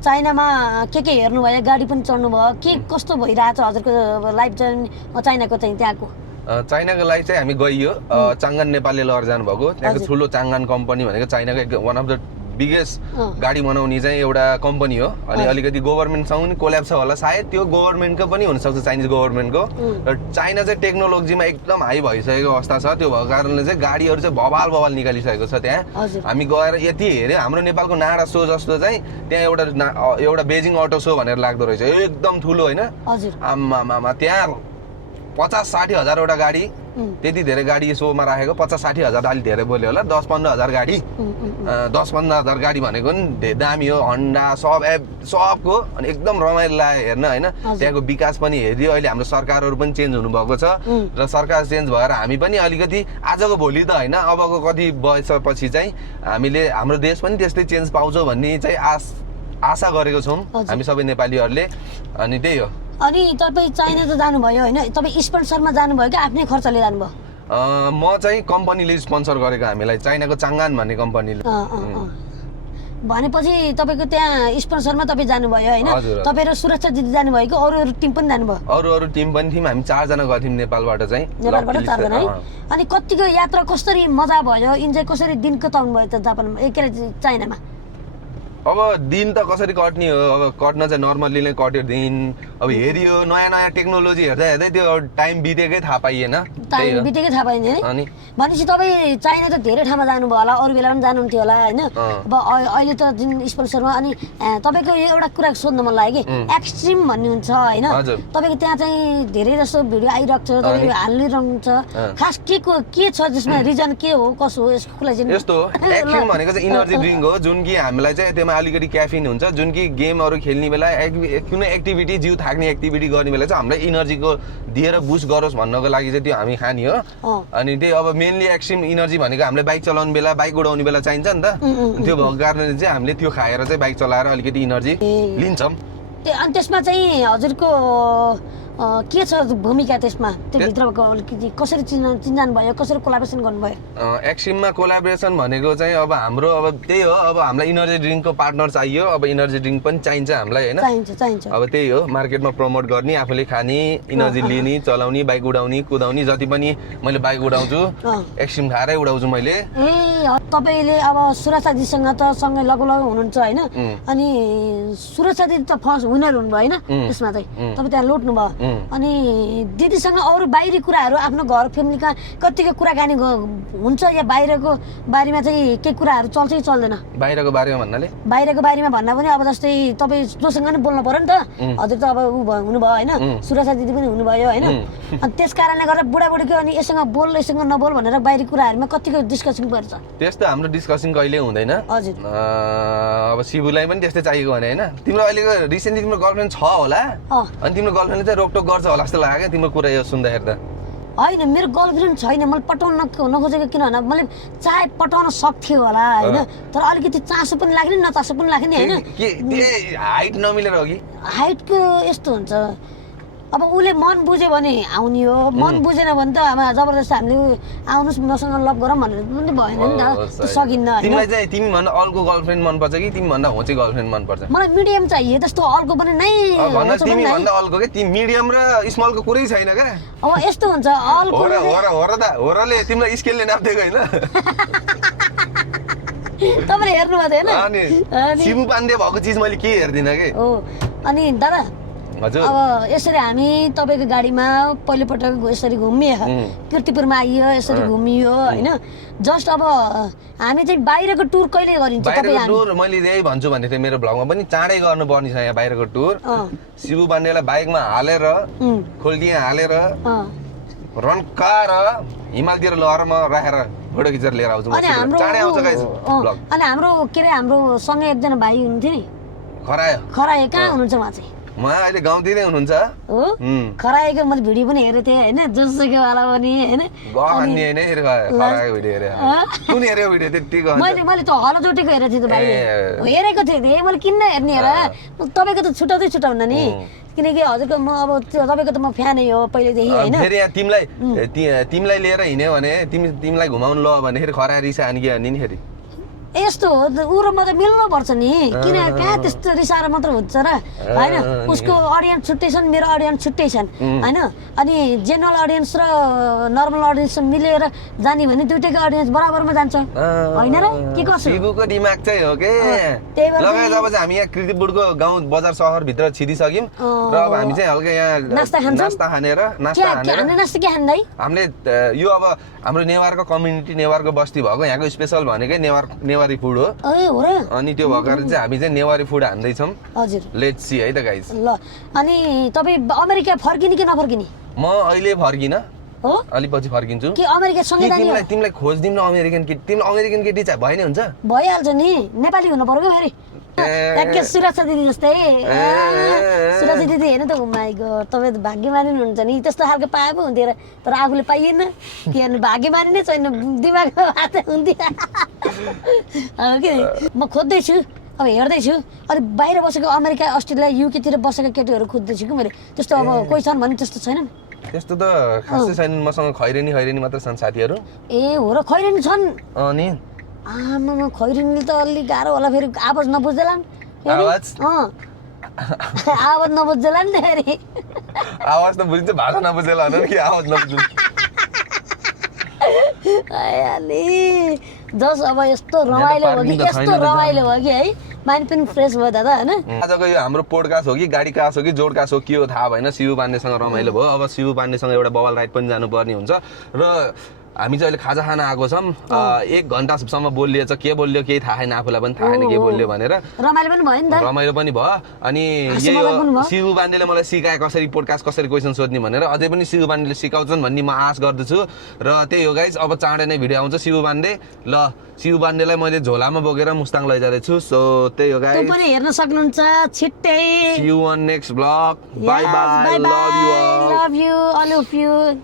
चाइनामा के हेर्नुभयो गाडी पनि चढ्नुभयो के कस्तो भइरहेछ हजुरको लाइफ चाहिँ चाइनाको चाहिँ त्यहाँको चाइनाको लागि चाहिँ हामी गइयो चाङ्गान नेपालले लगेर जानुभएको त्यहाँको ठुलो चाङ्गान कम्पनी भनेको चाइनाको वान अफ द बिगेस्ट गाडी बनाउने चाहिँ एउटा कम्पनी हो अनि अलिकति गभर्मेन्टसँग पनि कोल्याब छ होला सायद त्यो गभर्मेन्टको पनि हुनसक्छ चाइनिज गभर्मेन्टको र चाइना चाहिँ टेक्नोलोजीमा एकदम हाई भइसकेको अवस्था छ त्यो भएको कारणले चाहिँ गाडीहरू चाहिँ बवाल निकालिसकेको छ त्यहाँ हामी गएर यति हेऱ्यो हाम्रो नेपालको नाडा सो जस्तो चाहिँ त्यहाँ एउटा बेजिङ अटो सो भनेर लाग्दो रहेछ एकदम ठुलो होइन आम्मामा त्यहाँ 50-60 हजारवटा गाडी त्यति धेरै गाडी सोमा राखेको 50-60 हजार अलिक धेरै बोल्यो होला 10-15 हजार गाडी 10-15 हजार गाडी भनेको नि दामी हो हन्डा सबको अनि एकदम रमाइलो लाग्यो हेर्न होइन त्यहाँको विकास पनि हेऱ्यो अहिले हाम्रो सरकारहरू पनि चेन्ज हुनुभएको छ र सरकार चेन्ज भएर हामी पनि अलिकति आजको भोलि त होइन अबको कति वर्षपछि चाहिँ हामीले हाम्रो देश पनि त्यस्तै चेन्ज पाउँछौँ भन्ने चाहिँ आशा गरेको छौँ हामी सबै नेपालीहरूले अनि त्यही हो अनि तपाईँ चाइना त जानुभयो होइन तपाईँ स्पोन्सरमा जानुभयो कि आफ्नै खर्चले जानुभयो म चाहिँ कम्पनीले स्पोन्सर गरेको हामीलाई चाइनाको चाङ्गान भन्ने कम्पनीले भनेपछि तपाईँको त्यहाँ स्पोन्सरमा तपाईँ जानुभयो होइन तपाईँ र सुरक्षा दिदी जानुभयो कि अरू टिम पनि जानुभयो अरू टिम पनि थियौँ हामी 4 जना गएको थियौँ नेपालबाट 4 जना है अनि कतिको यात्रा कसरी मजा भयो इन्जोय कसरी दिन कताउनु भयो त जापानमा के अरे चाइनामा अब दिन त कसरी कट्ने हो अब कट्न चाहिँ नर्मल्ली नै कट्यो दिन अब हेरियो नयाँ टेक्नोलोजी हेर्दै त्यो टाइम बितेकै थाहा पाइएन बितेकै थाहा पाइँदैन नि भनेपछि तपाईँ चाइना त धेरै ठाउँमा जानुभयो होला अरू बेला पनि जानुहुन्थ्यो होला होइन अब अहिले त जुन स्पोन्सरमा अनि तपाईँको यो एउटा कुरा सोध्न मन लाग्यो कि एक्सट्रिम भन्ने हुन्छ होइन तपाईँको त्यहाँ चाहिँ धेरै जस्तो भिडियो आइरहेको छ तपाईँ हालिरहनु छ खास के छ जसमा रिजन के हो कसो हो यसको कुरा चाहिँ यस्तो एक्सट्रिम भनेको चाहिँ इनर्जी ड्रिङ्क हो जुन कि हामीलाई चाहिँ त्यसमा अलिकति क्याफिन हुन्छ जुन कि गेमहरू खेल्ने बेला कुनै एक्टिभिटी जिउ थाक्ने एक्टिभिटी गर्ने बेला चाहिँ हामीलाई इनर्जीको दिएर बुस्ट गरोस् भन्नको लागि चाहिँ त्यो हामी खाने हो अनि त्यही अब मेनली एक्सट्रिम इनर्जी भनेको हामीले बाइक चलाउने बेला बाइक उडाउने बेला चाहिन्छ नि त त्यो भएको कारणले चाहिँ हामीले त्यो खाएर चाहिँ बाइक चलाएर अलिकति इनर्जी लिन्छौँ अनि त्यसमा चाहिँ हजुरको के छ भूमिका त्यसमा त्यो भित्रको अलिकति कसरी चिन्जान भयो कसरी कोलाबोरेसन गर्नुभयो एक्सट्रिममा कोलाबोरेसन भनेको चाहिँ अब हाम्रो अब त्यही हो अब हामीलाई इनर्जी ड्रिङ्कको पार्टनर चाहियो अब इनर्जी ड्रिङ्क पनि चाहिन्छ हामीलाई होइन चाहिन्छ अब त्यही हो मार्केटमा प्रमोट गर्ने आफूले खाने इनर्जी लिने चलाउने बाइक उडाउने कुदाउने जति पनि मैले बाइक उडाउँछु एक्सट्रिम खाएरै उडाउँछु मैले तपाईँले अब सुरक्षा दिदीसँग त सँगै लगभग हुनुहुन्छ होइन अनि सुरक्षा दिदी त फर्स्ट विनर हुनुभयो होइन त्यसमा चाहिँ तपाईँ त्यहाँ लुट्नु भयो अनि दिदीसँग अरू बाहिरी कुराहरू आफ्नो घर फ्यामिलीका कतिको कुराकानी हुन्छ या बाहिरको बारेमा चाहिँ केही कुराहरू चल्छ कि चल्दैन? बाहिरको बारेमा भन्नाले बाहिरको बारेमा भन्दा पनि अब जस्तै तपाईँ जोसँग पनि बोल्नु पर्यो नि त। हजुर त अब हुनुभयो होइन, सुरक्षा दिदी पनि हुनुभयो होइन। अनि त्यस कारणले गर्दा बुढाबुढीको अनि यससँग बोल यससँग नबोल भनेर बाहिरी कुराहरूमा कतिको डिस्कसन पर्छ? त्यस्तो हाम्रो डिस्कसन कहिले हुँदैन। हजुर अब शिवुलाई पनि त्यस्तै चाहिएको भने होइन। तिम्रो अहिलेको रिसेन्टली तिम्रो गर्लफ्रेन्ड छ होला, अनि तिम्रो गर्लफ्रेन्डले चाहिँ रोकटोक गर्छ होला जस्तो लाग्यो क्या तिम्रो कुरा यो सुन्दाखेरि त। होइन, मेरो गर्लफ्रेन्ड छैन, मैले पटाउन नखोजेको किन भने मैले चाहे पटाउन सक्थ्यो होला होइन, तर अलिकति चासो पनि लाग्ने नचासो पनि लाग्ने होइन। हाइट नमिलेर हो कि? हाइटको यस्तो हुन्छ, अब उसले मन बुझ्यो भने आउने हो, मन बुझेन भने त अब जबरजस्ती हामीले आउनुहोस् मसँग लभ गरौँ भनेर पनि भएन नि त, त्यो सकिन्न। तिमीलाई चाहिँ तिमी भन्दा अल्को गर्लफ्रेन्ड मनपर्छ कि तिमी भन्दा होचे गर्लफ्रेन्ड मनपर्छ? मलाई मिडियम चाहियो, त्यस्तो अल्को पनि नै तिमी भन्दा अल्को के? तिमी मिडियम र स्मलको कुरै छैन क्या? अब यस्तो हुन्छ अल्को हो र ले तिमीलाई स्केलले नाप्दिएको होइन? तपाईँले हेर्नुभएको थियो होइन? शिवु पाण्डे भएको चिज मैले के हेर्दिनँ कि? हो अनि दादा हजुर अब यसरी हामी तपाईँको गाडीमा पहिलोपटक यसरी घुमियो, किर्तिपुरमा आइयो, यसरी घुमियो होइन। जस्ट अब हामी चाहिँ बाहिरको टुर कहिले गरिन्छ? बाहिरको टुर मैले यही भन्छु भन्दै थिएँ, मेरो भ्लगमा पनि चाँडै गर्नुपर्ने छ यहाँ बाहिरको टुर। शिवु पाण्डेलाई बाइकमा हालेर खोल्टिया हालेर रन्काएर हिमालतिर लगेर म राखेर फोटो खिचेर लिएर आउँछु। चाँडै आउँछ गाइस भ्लग। अनि हाम्रो के अरे हाम्रो सँगै एकजना भाइ हुनुहुन्थ्यो नि, खरायो कहाँ हुनुहुन्छ उहाँ चाहिँ? म अहिले गाउँतिरै हुनुहुन्छ हो। खरायोको मैले भिडियो पनि हेरेको थिएँ होइन, जोसुकै वाला पनि होइन। गहन्नी हैन खरायोको भिडियो हेरे। कुन हेर्यो भिडियो त्यति गहन? मैले त हलोजोटेको हेरेको थिएँ त भाइ, हेरेको थिएँ मैले किन हेर्ने हेर, तपाईँको त छुटाउँदैन नि, किनकि हजुरको म अब तपाईँको त म फ्यानै हो पहिलेदेखि होइन। फेरि यहाँ तिमीलाई लिएर हिँड्यो भने तिमीलाई घुमाउनु ल भनेखेरि खरायो रिसा अनि के अनि नि फेरि यस्तो हो, ऊ र म त मिल्नुपर्छ नि, किन कहाँ त्यस्तो रिसाएर मात्र हुन्छ र होइन। उसको अडियन्स छुट्टै छन्, मेरो अडियन्स छुट्टै छन् होइन। अनि जेनरल अडियन्स र नर्मल अडियन्स मिलेर जाने भने दुइटैको अडियन्स बराबरमा जान्छ होइन र के कसो? शिवुको दिमाग चाहिँ हो के लगाए जब चाहिँ हामी यहाँ कृतिपुरको गाउँ बजार सहरभित्र छिरिसक्यौँ र अब हामी चाहिँ हल्का यहाँ नास्ता खानेर नास्ता के खाँदै हामीले यो अब हाम्रो नेवारको कम्युनिटी नेवारको बस्ती भएको यहाँको स्पेसल भनेकै नेवारी फुड हो। हो र? अनि त्यो भएको कारण चाहिँ हामी चाहिँ नेवारी फुड हान्दैछौँ। हजुर लेट्स सी है त गाइस। ल अनि तपाईँ अमेरिका फर्किने कि नफर्किने? म अहिले फर्किनँ हो, अलि पछि फर्किन्छु। के अमेरिका सँगै जाने हो? तिमीलाई खोजिदिउँ न अमेरिकन केटी? तिमीलाई अमेरिकन केटी चाहिँ भए नि हुन्छ? भइहाल्छ नि, नेपाली हुनु पर्यो फेरि ट्याक्कै सुरक्षा दिदी जस्तै। सुरक्षा दिदी हेर्नु त, माइ गॉड तपाईँ त भाग्यमानी हुनुहुन्छ नि, त्यस्तो खालको पाए पो हुन्थ्यो र, तर आफूले पाइएन के हेर्नु, भाग्यमानी नै छैन, दिमागमा हात हुन्थ्यो के म खोज्दैछु अब हेर्दैछु। अनि बाहिर बसेको अमेरिका अस्ट्रेलिया युकेतिर बसेका केटीहरू खोज्दैछु कि मैले, त्यस्तो अब कोही छन् भने त्यस्तो छैन? त्यस्तो त खासै छैन, मसँग खैरेनी मात्र छन् साथीहरू। ए हो र, खैरेनी छन्? अनि आमामा खैरेनीले त अलि गाह्रो होला, फेरि आवाज नबुझ्दैला नि? आवाज नबुझ्दैला नि त फेरि? आवाज त बुझ्छ, भाषा नबुझेला होइन कि आवाज नबुझ्नु। जस अब यस्तो रमाइलो हो कि है, माइन्ड पनि फ्रेस भयो दादा होइन। आजको यो हाम्रो पोडकास्ट हो कि गाडी कास्ट हो कि जोड कास्ट हो के हो थाहा भएन। शिवु पाण्डेसँग रमाइलो भयो। अब शिवु पाण्डेसँग एउटा बबल राइड पनि जानुपर्ने हुन्छ र हामी चाहिँ अहिले खाजा खान आएको छौँ। 1 घन्टासम्म बोलिएछ, के बोल्यो केही थाहा छैन, आफूलाई पनि थाहा छैन के बोल्यो भनेर। रमाइलो पनि भयो नि त? रमाइलो पनि भयो। अनि यही हो शिवु पाण्डेले मलाई सिकाए कसरी पोडकास्ट कसरी क्वेसन सोध्ने भनेर, अझै पनि शिवु पाण्डेले सिकाउँछन् भन्ने म आश गर्दछु। र त्यही हो गाइस, अब चाँडै नै भिडियो आउँछ शिवु पाण्डे। ल शिवु पाण्डेलाई मैले झोलामा बोकेर मुस्ताङ लैजाँदैछु। सो त्यही हो गाइस, त्यो पनि हेर्न सक्नुहुन्छ छिट्टै। See you on next vlog. Bye bye. Love you all. Love you all of you.